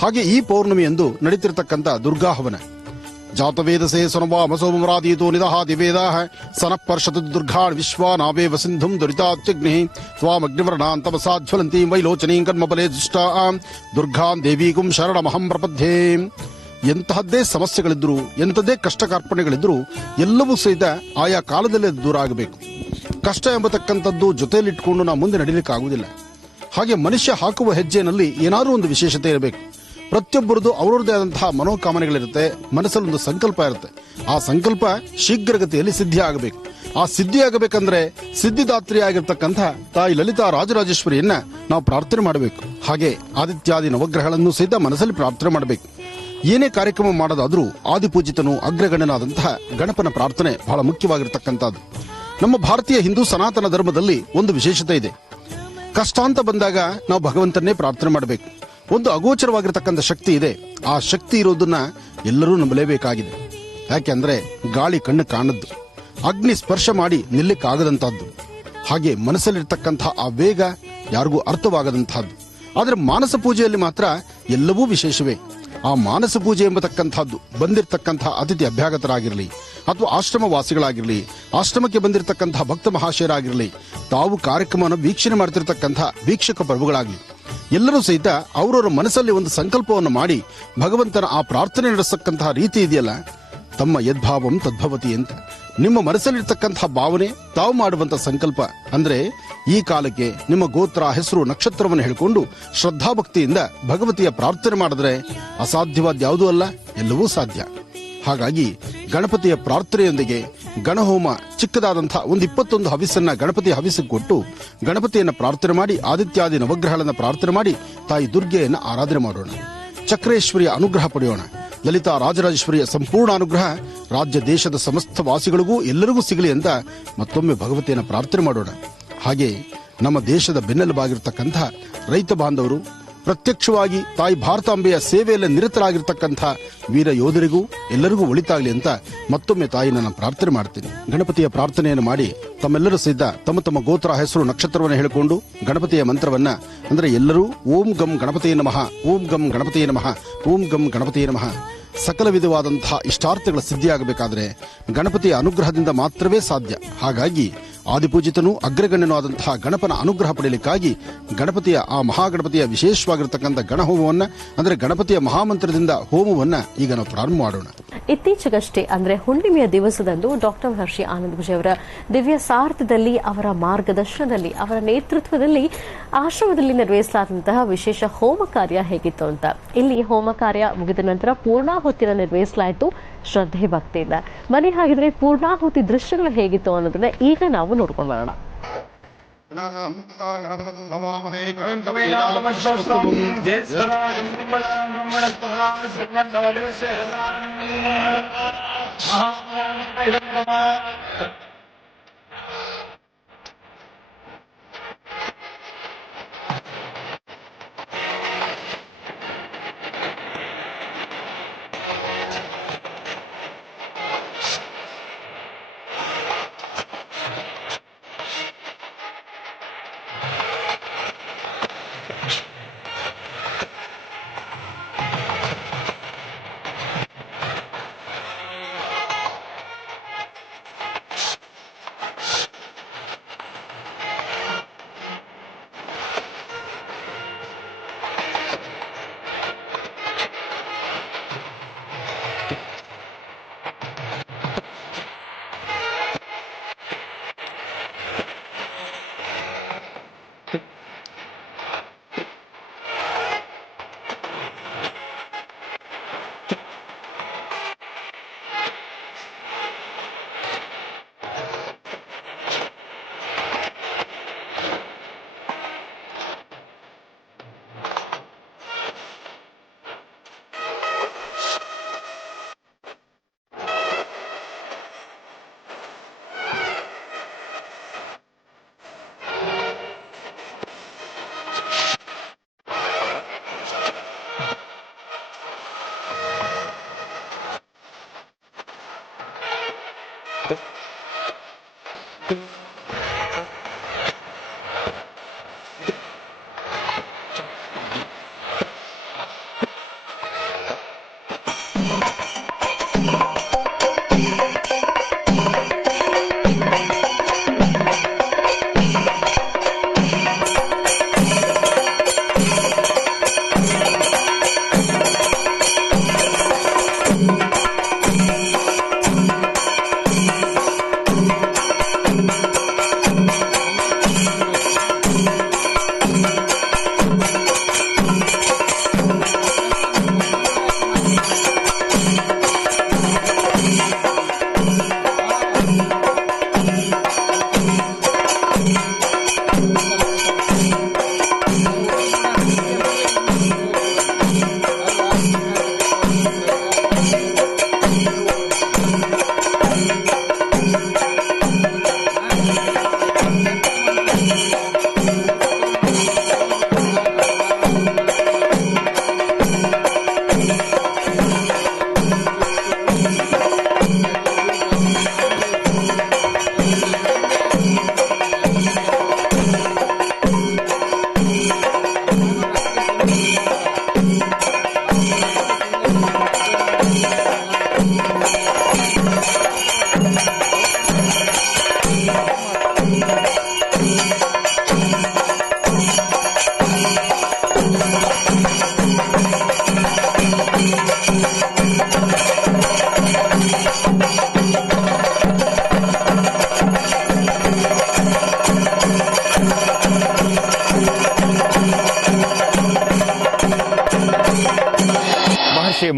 ಹಾಗೆ ಈ ಪೌರ್ಣಮಿ ಎಂದು ನಡೀತಿರ್ತಕ್ಕಂಥ ದುರ್ಗಾ ಹವನ, ಜಾತವೇದಸೇ ಸೊನವಾಮಸೋಮರಾದೀತೋ ನಿದಹಾತಿ ವೇದಾಃ ಸನಃಪರ್ಷತು ದುರ್ಗಾಣ್ ವಿಶ್ವಾನಾವೇವ ಸಿಂಧುಂ ದುರಿತಾತ್ಯಗ್ನಿಃ ತ್ವಾಮಗ್ನಿವರ್ಣಾಂ ತಪಸಾಜ್ವಲಂತೀಂ ವೈಲೋಚನೀಂ ಕರ್ಮಫಲೇ ದುಷ್ಟಾಂ ದುರ್ಗಾಂ ದೇವೀಗುಂ ಶರಣಮಹಂ ಪ್ರಪದ್ಯೇ. ಎಂತಹದ್ದೇ ಸಮಸ್ಯೆಗಳಿದ್ರು, ಎಂಥದ್ದೇ ಕಷ್ಟ ಕಾರ್ಪಣ್ಯಗಳಿದ್ರು ಎಲ್ಲವೂ ಸಹಿತ ಆಯಾ ಕಾಲದಲ್ಲೇ ದೂರ ಆಗಬೇಕು. ಕಷ್ಟ ಎಂಬತಕ್ಕಂಥದ್ದು ಜೊತೆಯಲ್ಲಿಟ್ಕೊಂಡು ನಾವು ಮುಂದೆ ನಡೀಲಿಕ್ಕಾಗುವುದಿಲ್ಲ. ಹಾಗೆ ಮನುಷ್ಯ ಹಾಕುವ ಹೆಜ್ಜೆಯಲ್ಲಿ ಏನಾದರೂ ಒಂದು ವಿಶೇಷತೆ ಇರಬೇಕು. ಪ್ರತಿಯೊಬ್ಬರದು ಅವರದೇ ಆದಂತಹ ಮನೋಕಾಮನೆಗಳಿರುತ್ತೆ, ಮನಸ್ಸಲ್ಲೊಂದು ಸಂಕಲ್ಪ ಇರುತ್ತೆ. ಆ ಸಂಕಲ್ಪ ಶೀಘ್ರಗತಿಯಲ್ಲಿ ಸಿದ್ಧಿ ಆಗಬೇಕು. ಆ ಸಿದ್ಧಿ ಆಗಬೇಕಂದ್ರೆ ಸಿದ್ಧಿದಾತ್ರಿ ಆಗಿರ್ತಕ್ಕಂಥ ತಾಯಿ ಲಲಿತಾ ರಾಜರಾಜೇಶ್ವರಿಯನ್ನ ನಾವು ಪ್ರಾರ್ಥನೆ ಮಾಡಬೇಕು. ಹಾಗೆ ಆದಿತ್ಯಾದಿ ನವಗ್ರಹಗಳನ್ನು ಸಹಿತ ಮನಸ್ಸಲ್ಲಿ ಪ್ರಾರ್ಥನೆ ಮಾಡಬೇಕು. ಏನೇ ಕಾರ್ಯಕ್ರಮ ಮಾಡೋದಾದ್ರೂ ಆದಿಪೂಜಿತನು ಅಗ್ರಗಣ್ಯನಾದಂತಹ ಗಣಪನ ಪ್ರಾರ್ಥನೆ ಬಹಳ ಮುಖ್ಯವಾಗಿರ್ತಕ್ಕಂಥದ್ದು. ನಮ್ಮ ಭಾರತೀಯ ಹಿಂದೂ ಸನಾತನ ಧರ್ಮದಲ್ಲಿ ಒಂದು ವಿಶೇಷತೆ ಇದೆ. ಕಷ್ಟ ಅಂತ ಬಂದಾಗ ನಾವು ಭಗವಂತನ್ನೇ ಪ್ರಾರ್ಥನೆ ಮಾಡಬೇಕು. ಒಂದು ಅಗೋಚರವಾಗಿರ್ತಕ್ಕಂಥ ಶಕ್ತಿ ಇದೆ. ಆ ಶಕ್ತಿ ಇರೋದನ್ನ ಎಲ್ಲರೂ ನಂಬಲೇಬೇಕಾಗಿದೆ. ಯಾಕೆಂದ್ರೆ ಗಾಳಿ ಕಣ್ಣು ಕಾಣದ್ದು, ಅಗ್ನಿ ಸ್ಪರ್ಶ ಮಾಡಿ ನಿಲ್ಲಕ್ಕಾಗದಂತಹದ್ದು, ಹಾಗೆ ಮನಸ್ಸಲ್ಲಿರ್ತಕ್ಕಂಥ ಆ ವೇಗ ಯಾರಿಗೂ ಅರ್ಥವಾಗದಂತಹದ್ದು. ಆದರೆ ಮಾನಸ ಪೂಜೆಯಲ್ಲಿ ಮಾತ್ರ ಎಲ್ಲವೂ ವಿಶೇಷವೇ. ಆ ಮಾನಸ ಪೂಜೆ ಎಂಬತಕ್ಕಂಥದ್ದು ಬಂದಿರತಕ್ಕಂತಹ ಅತಿಥಿ ಅಭ್ಯಾಗತರಾಗಿರಲಿ ಅಥವಾ ಆಶ್ರಮ ವಾಸಿಗಳಾಗಿರಲಿ, ಆಶ್ರಮಕ್ಕೆ ಬಂದಿರತಕ್ಕಂತಹ ಭಕ್ತ ಮಹಾಶಯರಾಗಿರಲಿ, ತಾವು ಕಾರ್ಯಕ್ರಮವನ್ನು ವೀಕ್ಷಣೆ ಮಾಡ್ತಿರ್ತಕ್ಕಂತಹ ವೀಕ್ಷಕ ಪ್ರಭುಗಳಾಗಲಿ, ಎಲ್ಲರೂ ಸಹಿತ ಅವರವರ ಮನಸ್ಸಲ್ಲಿ ಒಂದು ಸಂಕಲ್ಪವನ್ನು ಮಾಡಿ ಭಗವಂತನ ಆ ಪ್ರಾರ್ಥನೆ ನಡೆಸತಕ್ಕಂತಹ ರೀತಿ ಇದೆಯಲ್ಲ, ತಮ್ಮ ಯದ್ಭಾವಂ ತದ್ಭವತಿ ಅಂತ. ನಿಮ್ಮ ಮನಸ್ಸಲ್ಲಿರ್ತಕ್ಕಂತಹ ಭಾವನೆ ತಾವು ಮಾಡುವಂತಹ ಸಂಕಲ್ಪ ಅಂದ್ರೆ ಈ ಕಾಲಕ್ಕೆ ನಿಮ್ಮ ಗೋತ್ರ, ಹೆಸರು, ನಕ್ಷತ್ರವನ್ನು ಹೇಳಿಕೊಂಡು ಶ್ರದ್ಧಾಭಕ್ತಿಯಿಂದ ಭಗವತಿಯ ಪ್ರಾರ್ಥನೆ ಮಾಡಿದ್ರೆ ಅಸಾಧ್ಯವಾದ ಯಾವುದೂ ಅಲ್ಲ, ಎಲ್ಲವೂ ಸಾಧ್ಯ. ಹಾಗಾಗಿ ಗಣಪತಿಯ ಪ್ರಾರ್ಥನೆಯೊಂದಿಗೆ ಗಣಹೋಮ ಚಿಕ್ಕದಾದಂತಹ ಒಂದು 21 ಹವಿಸನ್ನ ಗಣಪತಿಯ ಹವಿಸಕ್ಕೆ ಕೊಟ್ಟು ಗಣಪತಿಯನ್ನ ಪ್ರಾರ್ಥನೆ ಮಾಡಿ ಆದಿತ್ಯಾದಿ ನವಗ್ರಹಗಳನ್ನ ಪ್ರಾರ್ಥನೆ ಮಾಡಿ ತಾಯಿ ದುರ್ಗೆಯನ್ನ ಆರಾಧನೆ ಮಾಡೋಣ. ಚಕ್ರೇಶ್ವರಿಯ ಅನುಗ್ರಹ ಪಡೆಯೋಣ. ಲಲಿತಾ ರಾಜರಾಜೇಶ್ವರಿಯ ಸಂಪೂರ್ಣ ಅನುಗ್ರಹ ರಾಜ್ಯ ದೇಶದ ಸಮಸ್ತ ವಾಸಿಗಳಿಗೂ ಎಲ್ಲರಿಗೂ ಸಿಗಲಿ ಅಂತ ಮತ್ತೊಮ್ಮೆ ಭಗವತಿಯನ್ನ ಪ್ರಾರ್ಥನೆ ಮಾಡೋಣ. ಹಾಗೆ ನಮ್ಮ ದೇಶದ ಬೆನ್ನೆಲುಬಾಗಿರ್ತಕ್ಕಂಥ ರೈತ ಬಾಂಧವರು, ಪ್ರತ್ಯಕ್ಷವಾಗಿ ತಾಯಿ ಭಾರತಾಂಬೆಯ ಸೇವೆಯಲ್ಲಿ ನಿರತರಾಗಿರ್ತಕ್ಕಂಥ ವೀರ ಯೋಧರಿಗೂ ಎಲ್ಲರಿಗೂ ಒಳಿತಾಗಲಿ ಅಂತ ಮತ್ತೊಮ್ಮೆ ತಾಯಿ ನಾನು ಪ್ರಾರ್ಥನೆ ಮಾಡ್ತೀನಿ. ಗಣಪತಿಯ ಪ್ರಾರ್ಥನೆಯನ್ನು ಮಾಡಿ ತಮ್ಮೆಲ್ಲರೂ ಸಹಿತ ತಮ್ಮ ತಮ್ಮ ಗೋತ್ರ, ಹೆಸರು, ನಕ್ಷತ್ರವನ್ನು ಹೇಳಿಕೊಂಡು ಗಣಪತಿಯ ಮಂತ್ರವನ್ನ ಅಂದ್ರೆ ಎಲ್ಲರೂ ಓಂ ಗಂ ಗಣಪತಿಯ ನಮಃ, ಓಂ ಗಂ ಗಣಪತಿಯ ನಮಃ, ಓಂ ಗಂ ಗಣಪತಿಯ ನಮಃ. ಸಕಲ ವಿಧವಾದಂತಹ ಇಷ್ಟಾರ್ಥಗಳ ಸಿದ್ಧಿಯಾಗಬೇಕಾದ್ರೆ ಗಣಪತಿಯ ಅನುಗ್ರಹದಿಂದ ಮಾತ್ರವೇ ಸಾಧ್ಯ. ಹಾಗಾಗಿ ಆದಿಪೂಜಿತನು ಅಗ್ರಗಣ್ಯನೂ ಆದಂತಹ ಗಣಪನ ಅನುಗ್ರಹ ಪಡೆಯಲಿಕ್ಕಾಗಿ ಗಣಪತಿಯ ಆ ಮಹಾಗಣಪತಿಯ ವಿಶೇಷವಾಗಿರತಕ್ಕಂಥ ಗಣಹೋಮವನ್ನ ಅಂದ್ರೆ ಗಣಪತಿಯ ಮಹಾಮಂತ್ರದಿಂದ ಹೋಮವನ್ನ ಈಗ ನಾವು ಪ್ರಾರಂಭ ಮಾಡೋಣ. ಇತ್ತೀಚೆಗಷ್ಟೇ ಅಂದ್ರೆ ಹುಣ್ಣಿಮೆಯ ದಿವಸದಂದು ಡಾಕ್ಟರ್ ಮಹರ್ಷಿ ಆನಂದ್ ಭುಜ ಅವರ ದಿವ್ಯ ಸಾರಥ್ಯದಲ್ಲಿ, ಅವರ ಮಾರ್ಗದರ್ಶನದಲ್ಲಿ, ಅವರ ನೇತೃತ್ವದಲ್ಲಿ ಆಶ್ರಮದಲ್ಲಿ ನಿರ್ವಹಿಸಲಾದಂತಹ ವಿಶೇಷ ಹೋಮ ಕಾರ್ಯ ಹೇಗಿತ್ತು ಅಂತ. ಇಲ್ಲಿ ಹೋಮ ಕಾರ್ಯ ಮುಗಿದ ನಂತರ ಪೂರ್ಣಾಹುತಿಯನ್ನು ನಿರ್ವಹಿಸಲಾಯಿತು ಶ್ರದ್ಧೆ ಭಕ್ತಿಯಿಂದ. ಮನೆ ಹಾಗಿದ್ರೆ ಪೂರ್ಣಾಹುತಿ ದೃಶ್ಯಗಳು ಹೇಗಿತ್ತು ಅನ್ನೋದನ್ನ ಈಗ ನಾವು ನೋಡ್ಕೊಂಡು ಬರೋಣ.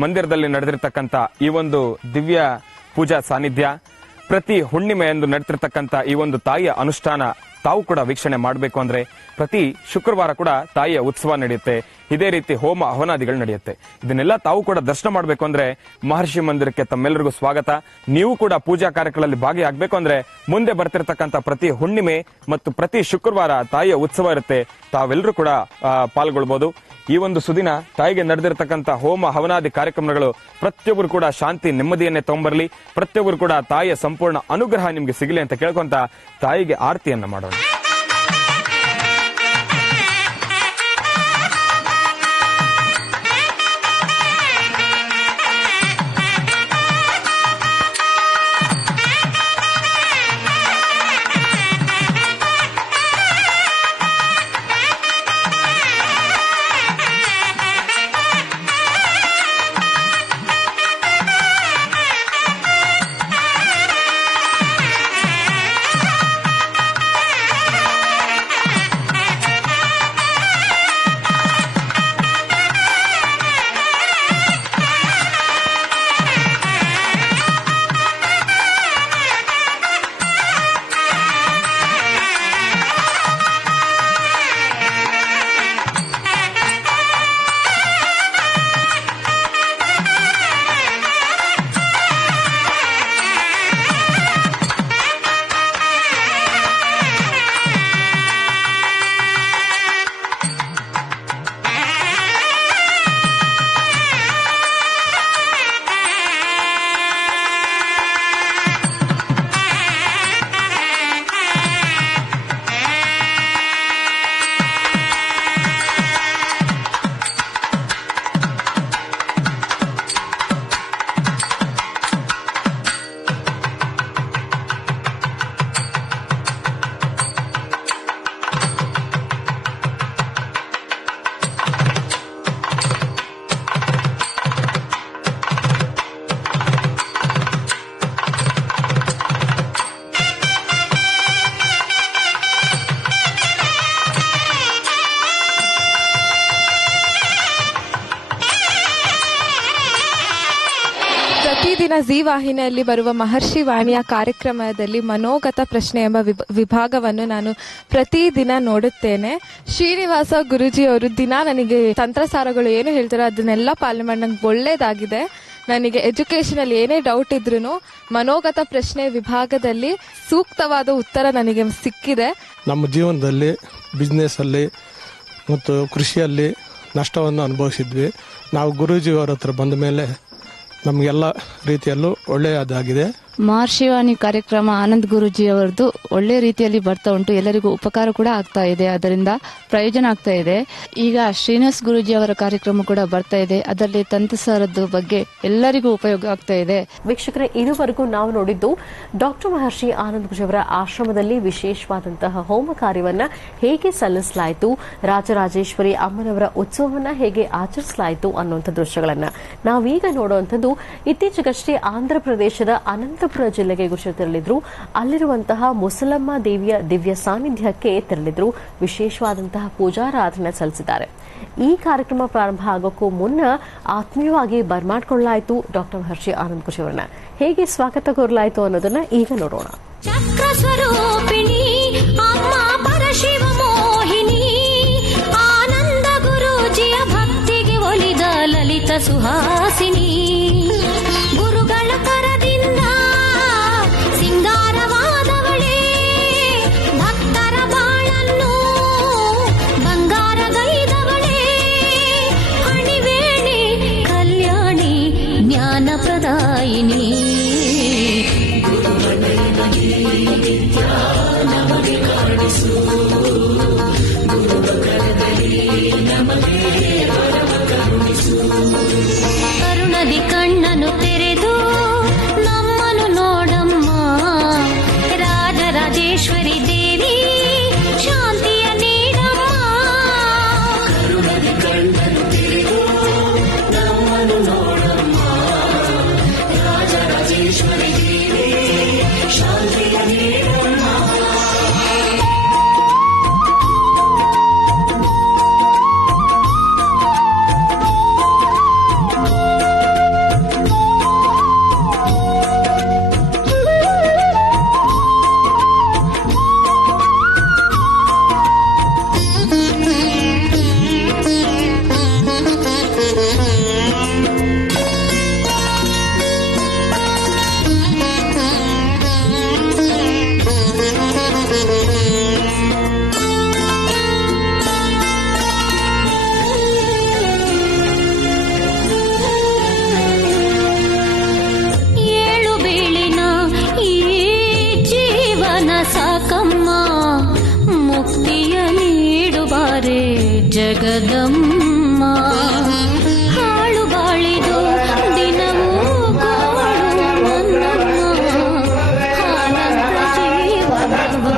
ಮಂದಿರದಲ್ಲಿ ನಡೆದಿರ್ತಕ್ಕಂಥ ಈ ಒಂದು ದಿವ್ಯ ಪೂಜಾ ಸಾನ್ನಿಧ್ಯ, ಪ್ರತಿ ಹುಣ್ಣಿಮೆಯಂದು ನಡೆತಿರ್ತಕ್ಕಂಥ ಈ ಒಂದು ತಾಯಿಯ ಅನುಷ್ಠಾನ ತಾವು ಕೂಡ ವೀಕ್ಷಣೆ ಮಾಡಬೇಕು ಅಂದ್ರೆ ಪ್ರತಿ ಶುಕ್ರವಾರ ಕೂಡ ತಾಯಿಯ ಉತ್ಸವ ನಡೆಯುತ್ತೆ. ಇದೇ ರೀತಿ ಹೋಮ ಹವನಾದಿಗಳು ನಡೆಯುತ್ತೆ. ಇದನ್ನೆಲ್ಲ ತಾವು ಕೂಡ ದರ್ಶನ ಮಾಡಬೇಕು ಅಂದ್ರೆ ಮಹರ್ಷಿ ಮಂದಿರಕ್ಕೆ ತಮ್ಮೆಲ್ಲರಿಗೂ ಸ್ವಾಗತ. ನೀವು ಕೂಡ ಪೂಜಾ ಕಾರ್ಯಕ್ರಮದಲ್ಲಿ ಭಾಗಿಯಾಗಬೇಕು ಅಂದ್ರೆ ಮುಂದೆ ಬರ್ತಿರ್ತಕ್ಕಂಥ ಪ್ರತಿ ಹುಣ್ಣಿಮೆ ಮತ್ತು ಪ್ರತಿ ಶುಕ್ರವಾರ ತಾಯಿಯ ಉತ್ಸವ ಇರುತ್ತೆ. ತಾವೆಲ್ಲರೂ ಕೂಡ ಪಾಲ್ಗೊಳ್ಬಹುದು. ಈ ಒಂದು ಸುದಿನ ತಾಯಿಗೆ ನಡೆದಿರತಕ್ಕಂಥ ಹೋಮ ಹವನಾದಿ ಕಾರ್ಯಕ್ರಮಗಳು ಪ್ರತಿಯೊಬ್ಬರು ಕೂಡ ಶಾಂತಿ ನೆಮ್ಮದಿಯನ್ನೇ ತಗೊಂಬರ್ಲಿ, ಪ್ರತಿಯೊಬ್ಬರು ಕೂಡ ತಾಯಿಯ ಸಂಪೂರ್ಣ ಅನುಗ್ರಹ ನಿಮ್ಗೆ ಸಿಗಲಿ ಅಂತ ಕೇಳ್ಕೊಂತ ತಾಯಿಗೆ ಆರತಿಯನ್ನ ಮಾಡೋಣ. ಪ್ರತಿದಿನ ಜೀ ವಾಹಿನಿಯಲ್ಲಿ ಬರುವ ಮಹರ್ಷಿ ವಾಣಿಯ ಕಾರ್ಯಕ್ರಮದಲ್ಲಿ ಮನೋಗತ ಪ್ರಶ್ನೆ ಎಂಬ ವಿಭಾಗವನ್ನು ನಾನು ಪ್ರತಿದಿನ ನೋಡುತ್ತೇನೆ. ಶ್ರೀನಿವಾಸ ಗುರೂಜಿಯವರು ದಿನ ನನಗೆ ತಂತ್ರಸಾರಗಳು ಏನು ಹೇಳ್ತಾರೋ ಅದನ್ನೆಲ್ಲ ಪಾಲನೆ ಮಾಡಿ ನಂಗೆ ಒಳ್ಳೇದಾಗಿದೆ. ನನಗೆ ಎಜುಕೇಶನ್ ಅಲ್ಲಿ ಏನೇ ಡೌಟ್ ಇದ್ರೂ ಮನೋಗತ ಪ್ರಶ್ನೆ ವಿಭಾಗದಲ್ಲಿ ಸೂಕ್ತವಾದ ಉತ್ತರ ನನಗೆ ಸಿಕ್ಕಿದೆ. ನಮ್ಮ ಜೀವನದಲ್ಲಿ ಬಿಸ್ನೆಸ್ ಅಲ್ಲಿ ಮತ್ತು ಕೃಷಿಯಲ್ಲಿ ನಷ್ಟವನ್ನು ಅನುಭವಿಸಿದ್ವಿ. ನಾವು ಗುರೂಜಿಯವರ ಹತ್ರ ಬಂದ ಮೇಲೆ ನಮಗೆಲ್ಲ ರೀತಿಯಲ್ಲೂ ಒಳ್ಳೆಯದಾಗಿದೆ. ಮಹರ್ಷಿವಾಣಿ ಕಾರ್ಯಕ್ರಮ ಆನಂದ್ ಗುರೂಜಿ ಅವರದ್ದು ಒಳ್ಳೆ ರೀತಿಯಲ್ಲಿ ಬರ್ತಾ ಉಂಟು. ಎಲ್ಲರಿಗೂ ಉಪಕಾರ ಕೂಡ ಆಗ್ತಾ ಇದೆ, ಅದರಿಂದ ಪ್ರಯೋಜನ ಆಗ್ತಾ ಇದೆ. ಈಗ ಶ್ರೀನಿವಾಸ್ ಗುರೂಜಿ ಅವರ ಕಾರ್ಯಕ್ರಮ ಕೂಡ ಬರ್ತಾ ಇದೆ, ಅದರಲ್ಲಿ ತಂತ್ರಸಾರದ್ದು ಬಗ್ಗೆ ಎಲ್ಲರಿಗೂ ಉಪಯೋಗ ಆಗ್ತಾ ಇದೆ. ವೀಕ್ಷಕರೇ, ಇದುವರೆಗೂ ನಾವು ನೋಡಿದ್ದು ಡಾಕ್ಟರ್ ಮಹರ್ಷಿ ಆನಂದ್ ಗುರೂಜಿ ಅವರ ಆಶ್ರಮದಲ್ಲಿ ವಿಶೇಷವಾದಂತಹ ಹೋಮ ಕಾರ್ಯವನ್ನ ಹೇಗೆ ಸಲ್ಲಿಸಲಾಯಿತು, ರಾಜರಾಜೇಶ್ವರಿ ಅಮ್ಮನವರ ಉತ್ಸವವನ್ನ ಹೇಗೆ ಆಚರಿಸಲಾಯಿತು ಅನ್ನುವಂಥ ದೃಶ್ಯಗಳನ್ನ ನಾವೀಗ ನೋಡುವಂಥದ್ದು. ಇತ್ತೀಚೆಗಷ್ಟೇ ಆಂಧ್ರ ಪ್ರದೇಶದ ಅನಂತಪುರ ಜಿಲ್ಲೆಗೆ ಗುರುಜಿ ತೆರಳಿದ್ರು. ಅಲ್ಲಿರುವಂತಹ ಮುಸಲಮ್ಮ ದೇವಿಯ ದಿವ್ಯ ಸಾನ್ನಿಧ್ಯಕ್ಕೆ ತೆರಳಿದ್ರು. ವಿಶೇಷವಾದಂತಹ ಪೂಜಾರಾಧನೆ ಸಲ್ಲಿಸಿದ್ದಾರೆ. ಈ ಕಾರ್ಯಕ್ರಮ ಪ್ರಾರಂಭ ಆಗೋಕ್ಕೂ ಮುನ್ನ ಆತ್ಮೀಯವಾಗಿ ಬರ್ಮಾಡ್ಕೊಳ್ಳಲಾಯಿತು ಡಾಕ್ಟರ್ ಮಹರ್ಷಿ ಆನಂದ್ ಗುರೂಜಿ ಅವರನ್ನ. ಹೇಗೆ ಸ್ವಾಗತ ಕೋರಲಾಯಿತು ಅನ್ನೋದನ್ನ ಈಗ ನೋಡೋಣ. ಚಕ್ರ ಸ್ವರೂಪಿಣಿ ಅಮ್ಮ ಪರಶಿವ ಮೋಹಿನಿ, ಆನಂದ ಗುರೂಜಿಯ ಭಕ್ತಿಗೆ ಒಲಿದ ಲಲಿತ ಸುಹಾಸಿನಿ, ಗುರುಗಳ ಕರದಿಂದ ಸಿಂಗಾರವಾದವಳೇ, ಭಕ್ತರ ಬಾಳನ್ನು ಬಂಗಾರಗೈದವಳೇ, ಹಣಿವೇಣಿ ಕಲ್ಯಾಣಿ ಜ್ಞಾನ ಪ್ರದಾಯಿನಿ, ನಮಗೆ ಕಾಣಿಸು ಕರುಣದಿ ಕಣ್ಣನು ತೆರೆದು ನಮ್ಮನು ನೋಡಮ್ಮ, ರಾಜರಾಜೇಶ್ವರಿ ದೇವಿ ಶಾಂತಿಯ ನೀಡಮ್ಮ, ಕರುಣದಿ ಕಣ್ಣನು ತೆರೆದು ನಮ್ಮನು ನೋಡಮ್ಮ, ರಾಜರಾಜೇಶ್ವರಿ ದೇವಿ ಶಾಂತಿಯ ನೀಡಮ್ಮ. ಜಗದಮ್ಮ ಹಾಳು ಬಾಳಿದು ದಿನವೂ ಗೋಳು ನನ್ನಮ್ಮ ಆನಂದ ಜೀವನವ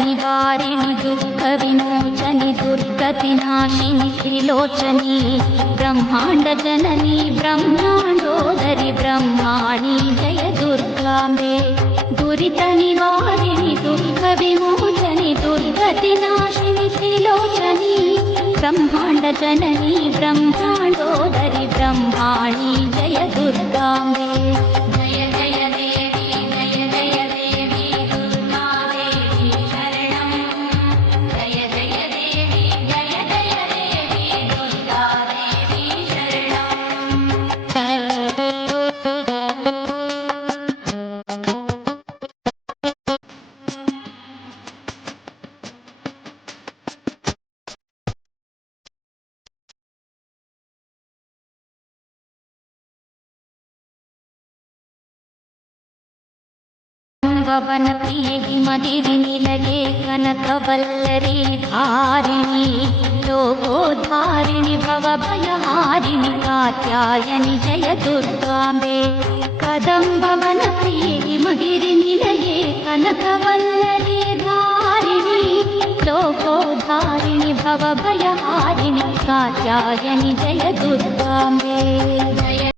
निवारिणि दुःख विमोचनि दुर्गतिनाशिनि त्रिलोचनि ब्रह्माण्ड जननी ब्रह्माण्डोदरि ब्रह्माणि जय दुर्गाम्बे दुरित निवारिणि दुःख विमोचनि दुर्गतिनाशिनि त्रिलोचनि ब्रह्माण्ड जननी ब्रह्माण्डोदरि ब्रह्माणि जय दुर्गाम्बे जय जय देवी जय जय देवी दुर्गा देवी शरणं जय जय देवी जय जय देवी दुर्गा देवी वनप्रिये हिमगिरिनिलये कनकवल्लरी धारिणि लोकोद्धारिणि भवभयहारिणि कात्यायनि जय दुर्गाम्बे कदम्बवनप्रिये हिमगिरिनिलये कनकवल्लरी धारिणि लोकोद्धारिणि भवभयहारिणि कात्यायनि जय दुर्गाम्बे जय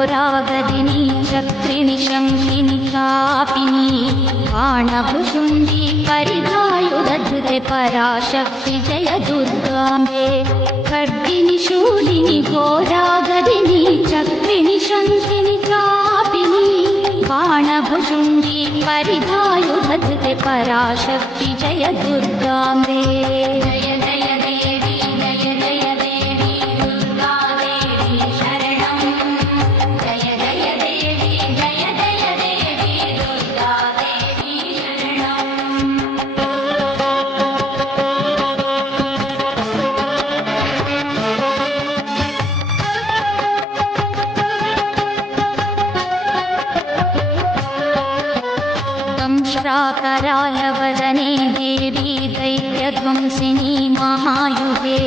घोरागदिनी चक्रिणि शङ्खिनि चापिनी बाणभुषुण्डी परिधायुधधृते पराशक्ति जय दुर्गाम्बे खड्गिनि शूलिनि घोरागदिनी चक्रिणि शङ्खिनि चापिनी बाणभुषुण्डी परिधायुधधृते पराशक्ति जय दुर्गाम्बे जय दंष्ट्राकरालवदने देवी दैत्यध्वंसिनी महायुगे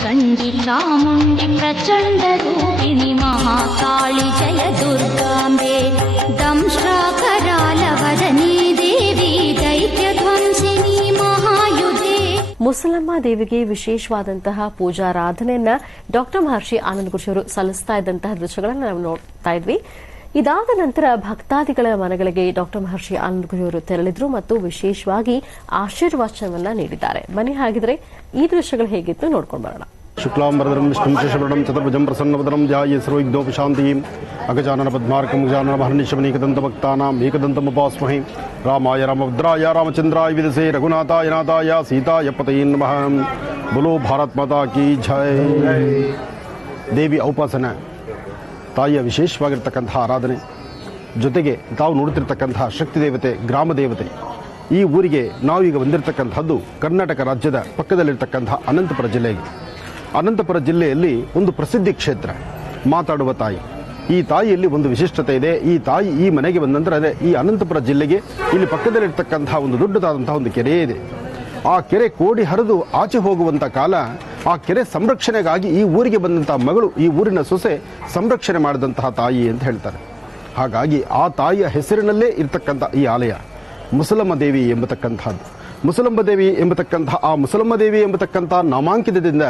चण्डिचामुण्डि प्रचण्डरूपिणि महाकाळि जय दुर्गाम्बे दंष्ट्राकरालवदने देवी दैत्यध्वंसिनी महायुगे. ಮುಸಲಮ್ಮ ದೇವಿಗೆ ವಿಶೇಷವಾದಂತಹ ಪೂಜಾರಾಧನೆಯನ್ನ ಡಾಕ್ಟರ್ ಮಹರ್ಷಿ ಆನಂದ್ ಗುರೂಜಿ ಅವರು ಸಲ್ಲಿಸ್ತಾ ಇದ್ದಂತಹ ದೃಶ್ಯಗಳನ್ನು ನಾವು ನೋಡ್ತಾ ಇದ್ವಿ. ಇದಾದ ನಂತರ ಭಕ್ತಾದಿಗಳ ಮನೆಗಳಿಗೆ ಡಾಕ್ಟರ್ ಮಹರ್ಷಿ ಆನಂದ್ ಗುರೂಜಿ ಅವರು ತೆರಳಿದ್ರು ಮತ್ತು ವಿಶೇಷವಾಗಿ ಆಶೀರ್ವಚನವನ್ನ ನೀಡಿದ್ದಾರೆ. ಬನ್ನಿ ಹಾಗಿದ್ರೆ ಈ ದೃಶ್ಯಗಳು ಹೇಗಿತ್ತು ನೋಡ್ಕೊಂಡು ಬರೋಣ. ಶುಕ್ಲಾಂಬರಧರಂ ವಿಷ್ಣುಂ ಶಶಿವರ್ಣಂ ಚತುರ್ಭುಜಂ ಪ್ರಸನ್ನವದನಂ ಧ್ಯಾಯೇ ಸರ್ವವಿಘ್ನೋಪಶಾಂತಿಂ ಅಗಜಾನನ ಪದ್ಮಾರ್ಕಂ ಗಜಾನನ ಮಹರ್ನಿಶಮನೇಕದಂತಭಕ್ತಾನಾಂ ಏಕದಂತಮುಪಾಸ್ಮಹೇ ರಾಮಾಯ ರಾಮಭದ್ರಾಯ ರಾಮಚಂದ್ರಾಯ ವಿದಸೇ ರಘುನಾಥಾಯ ನಾಥಾಯ ಸೀತಾಯ ಪತಯೇ ನಮಃ. ಬೋಲೋ ಭಾರತ್ ಮಾತಾ ಕಿ ಜೈ. ದೇವಿ ಔಪಾಸನ ತಾಯಿಯ ವಿಶೇಷವಾಗಿರ್ತಕ್ಕಂತಹ ಆರಾಧನೆ ಜೊತೆಗೆ ತಾವು ನೋಡುತ್ತಿರ್ತಕ್ಕಂತಹ ಶಕ್ತಿ ದೇವತೆ, ಗ್ರಾಮ ದೇವತೆ. ಈ ಊರಿಗೆ ನಾವೀಗ ಬಂದಿರತಕ್ಕಂಥದ್ದು ಕರ್ನಾಟಕ ರಾಜ್ಯದ ಪಕ್ಕದಲ್ಲಿರ್ತಕ್ಕಂತಹ ಅನಂತಪುರ ಜಿಲ್ಲೆಗೆ. ಅನಂತಪುರ ಜಿಲ್ಲೆಯಲ್ಲಿ ಒಂದು ಪ್ರಸಿದ್ಧಿ ಕ್ಷೇತ್ರ ಮಾತಾಡುವ ತಾಯಿ. ಈ ತಾಯಿಯಲ್ಲಿ ಒಂದು ವಿಶಿಷ್ಟತೆ ಇದೆ. ಈ ತಾಯಿ ಈ ಮನೆಗೆ ಬಂದ ನಂತರ ಅದೇ ಈ ಅನಂತಪುರ ಜಿಲ್ಲೆಗೆ ಇಲ್ಲಿ ಪಕ್ಕದಲ್ಲಿರ್ತಕ್ಕಂತಹ ಒಂದು ದೊಡ್ಡದಾದಂತಹ ಒಂದು ಕೆರೆ ಇದೆ. ಆ ಕೆರೆ ಕೋಡಿ ಹರಿದು ಆಚೆ ಹೋಗುವಂಥ ಕಾಲ ಆ ಕೆರೆ ಸಂರಕ್ಷಣೆಗಾಗಿ ಈ ಊರಿಗೆ ಬಂದಂತಹ ಮಗಳು, ಈ ಊರಿನ ಸೊಸೆ ಸಂರಕ್ಷಣೆ ಮಾಡಿದಂತಹ ತಾಯಿ ಅಂತ ಹೇಳ್ತಾರೆ. ಹಾಗಾಗಿ ಆ ತಾಯಿಯ ಹೆಸರಿನಲ್ಲೇ ಇರತಕ್ಕಂಥ ಈ ಆಲಯ ಮುಸಲಮ್ಮ ದೇವಿ ಎಂಬತಕ್ಕಂಥದ್ದು. ಮುಸಲಮ್ಮ ದೇವಿ ಎಂಬತಕ್ಕಂತಹ ಆ ಮುಸಲಮ್ಮ ದೇವಿ ಎಂಬತಕ್ಕಂಥ ನಾಮಾಂಕಿತದಿಂದ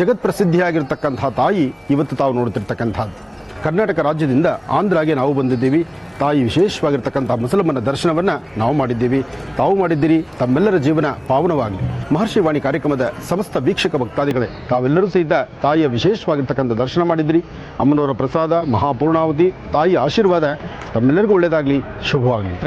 ಜಗತ್ ಪ್ರಸಿದ್ಧಿಯಾಗಿರ್ತಕ್ಕಂತಹ ತಾಯಿ ಇವತ್ತು ತಾವು ನೋಡುತ್ತಿರ್ತಕ್ಕಂಥದ್ದು. ಕರ್ನಾಟಕ ರಾಜ್ಯದಿಂದ ಆಂಧ್ರಾಗೆ ನಾವು ಬಂದಿದ್ದೀವಿ. ತಾಯಿ ವಿಶೇಷವಾಗಿರ್ತಕ್ಕಂಥ ಮುಸಲಮ್ಮನ ದರ್ಶನವನ್ನು ನಾವು ಮಾಡಿದ್ದೀವಿ, ತಾವು ಮಾಡಿದ್ದೀರಿ. ತಮ್ಮೆಲ್ಲರ ಜೀವನ ಪಾವನವಾಗಲಿ. ಮಹರ್ಷಿ ವಾಣಿ ಕಾರ್ಯಕ್ರಮದ ಸಮಸ್ತ ವೀಕ್ಷಕ ಭಕ್ತಾದಿಗಳೇ, ತಾವೆಲ್ಲರೂ ಸಹಿತ ತಾಯಿಯ ವಿಶೇಷವಾಗಿರ್ತಕ್ಕಂಥ ದರ್ಶನ ಮಾಡಿದ್ದೀರಿ. ಅಮ್ಮನವರ ಪ್ರಸಾದ, ಮಹಾಪೂರ್ಣಾವತಿ, ತಾಯಿಯ ಆಶೀರ್ವಾದ ತಮ್ಮೆಲ್ಲರಿಗೂ ಒಳ್ಳೆಯದಾಗಲಿ, ಶುಭವಾಗಲಿ.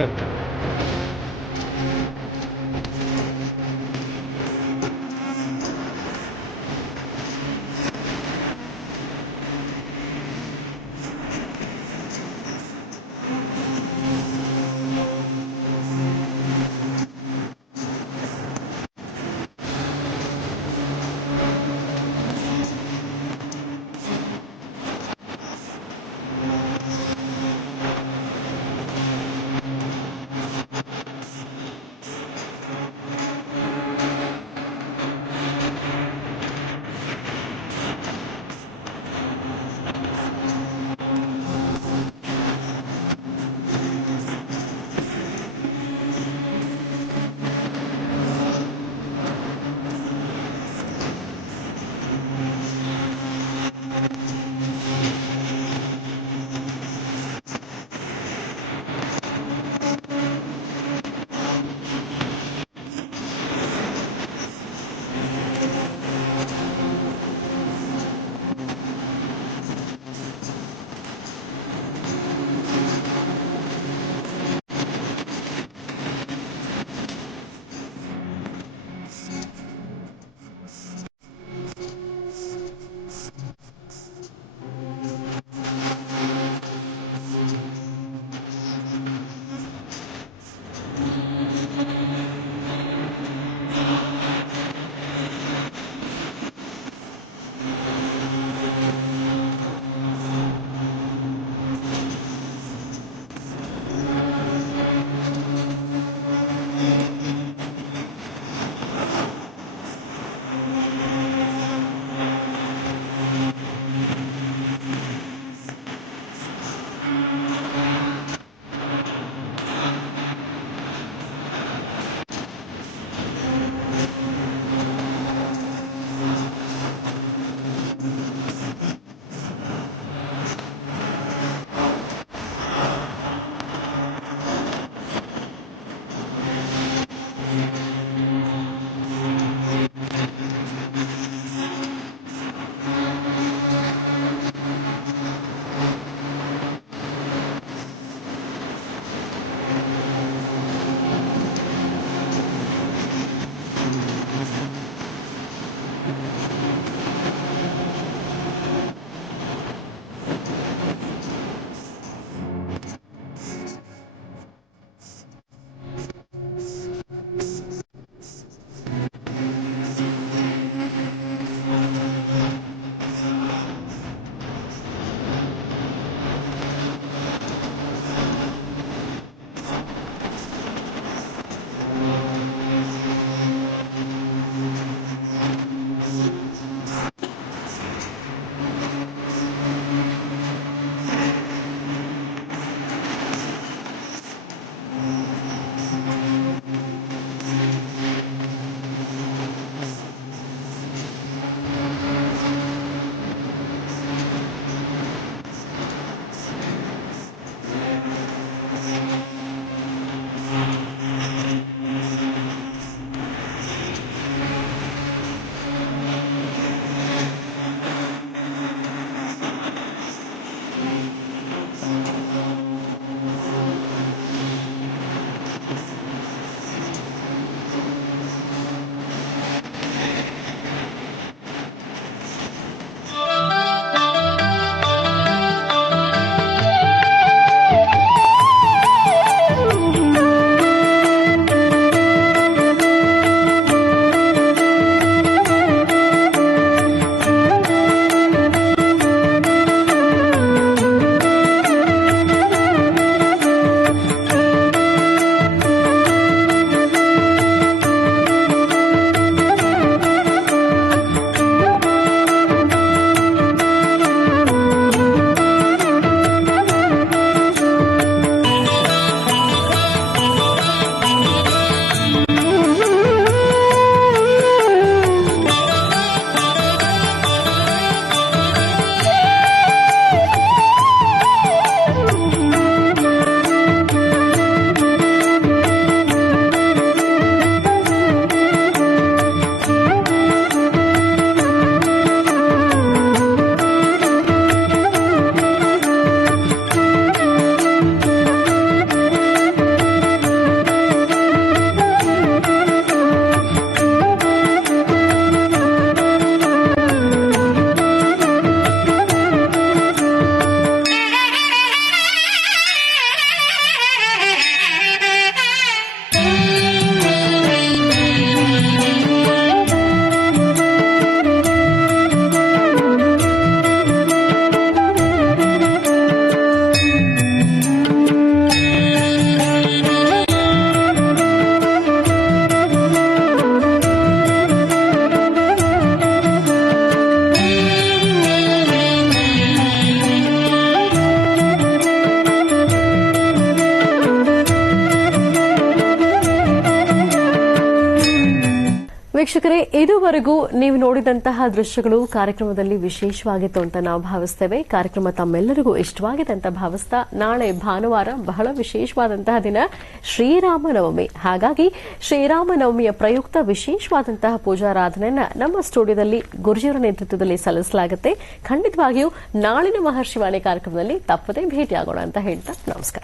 ವೀಕ್ಷಕರೇ, ಇದುವರೆಗೂ ನೀವು ನೋಡಿದಂತಹ ದೃಶ್ಯಗಳು ಕಾರ್ಯಕ್ರಮದಲ್ಲಿ ವಿಶೇಷವಾಗಿತ್ತು ಅಂತ ನಾವು ಭಾವಿಸ್ತೇವೆ. ಕಾರ್ಯಕ್ರಮ ತಮ್ಮೆಲ್ಲರಿಗೂ ಇಷ್ಟವಾಗಿದೆ ಅಂತ ಭಾವಿಸ್ತಾ, ನಾಳೆ ಭಾನುವಾರ ಬಹಳ ವಿಶೇಷವಾದಂತಹ ದಿನ, ಶ್ರೀರಾಮನವಮಿ. ಹಾಗಾಗಿ ಶ್ರೀರಾಮನವಮಿಯ ಪ್ರಯುಕ್ತ ವಿಶೇಷವಾದಂತಹ ಪೂಜಾರಾಧನೆಯನ್ನ ನಮ್ಮ ಸ್ಟುಡಿಯೋದಲ್ಲಿ ಗುರುಜಿಯವರ ನೇತೃತ್ವದಲ್ಲಿ ಸಲ್ಲಿಸಲಾಗುತ್ತೆ. ಖಂಡಿತವಾಗಿಯೂ ನಾಳಿನ ಮಹರ್ಷಿವಾಣಿ ಕಾರ್ಯಕ್ರಮದಲ್ಲಿ ತಪ್ಪದೇ ಭೇಟಿಯಾಗೋಣ ಅಂತ ಹೇಳ್ತಾ ನಮಸ್ಕಾರ.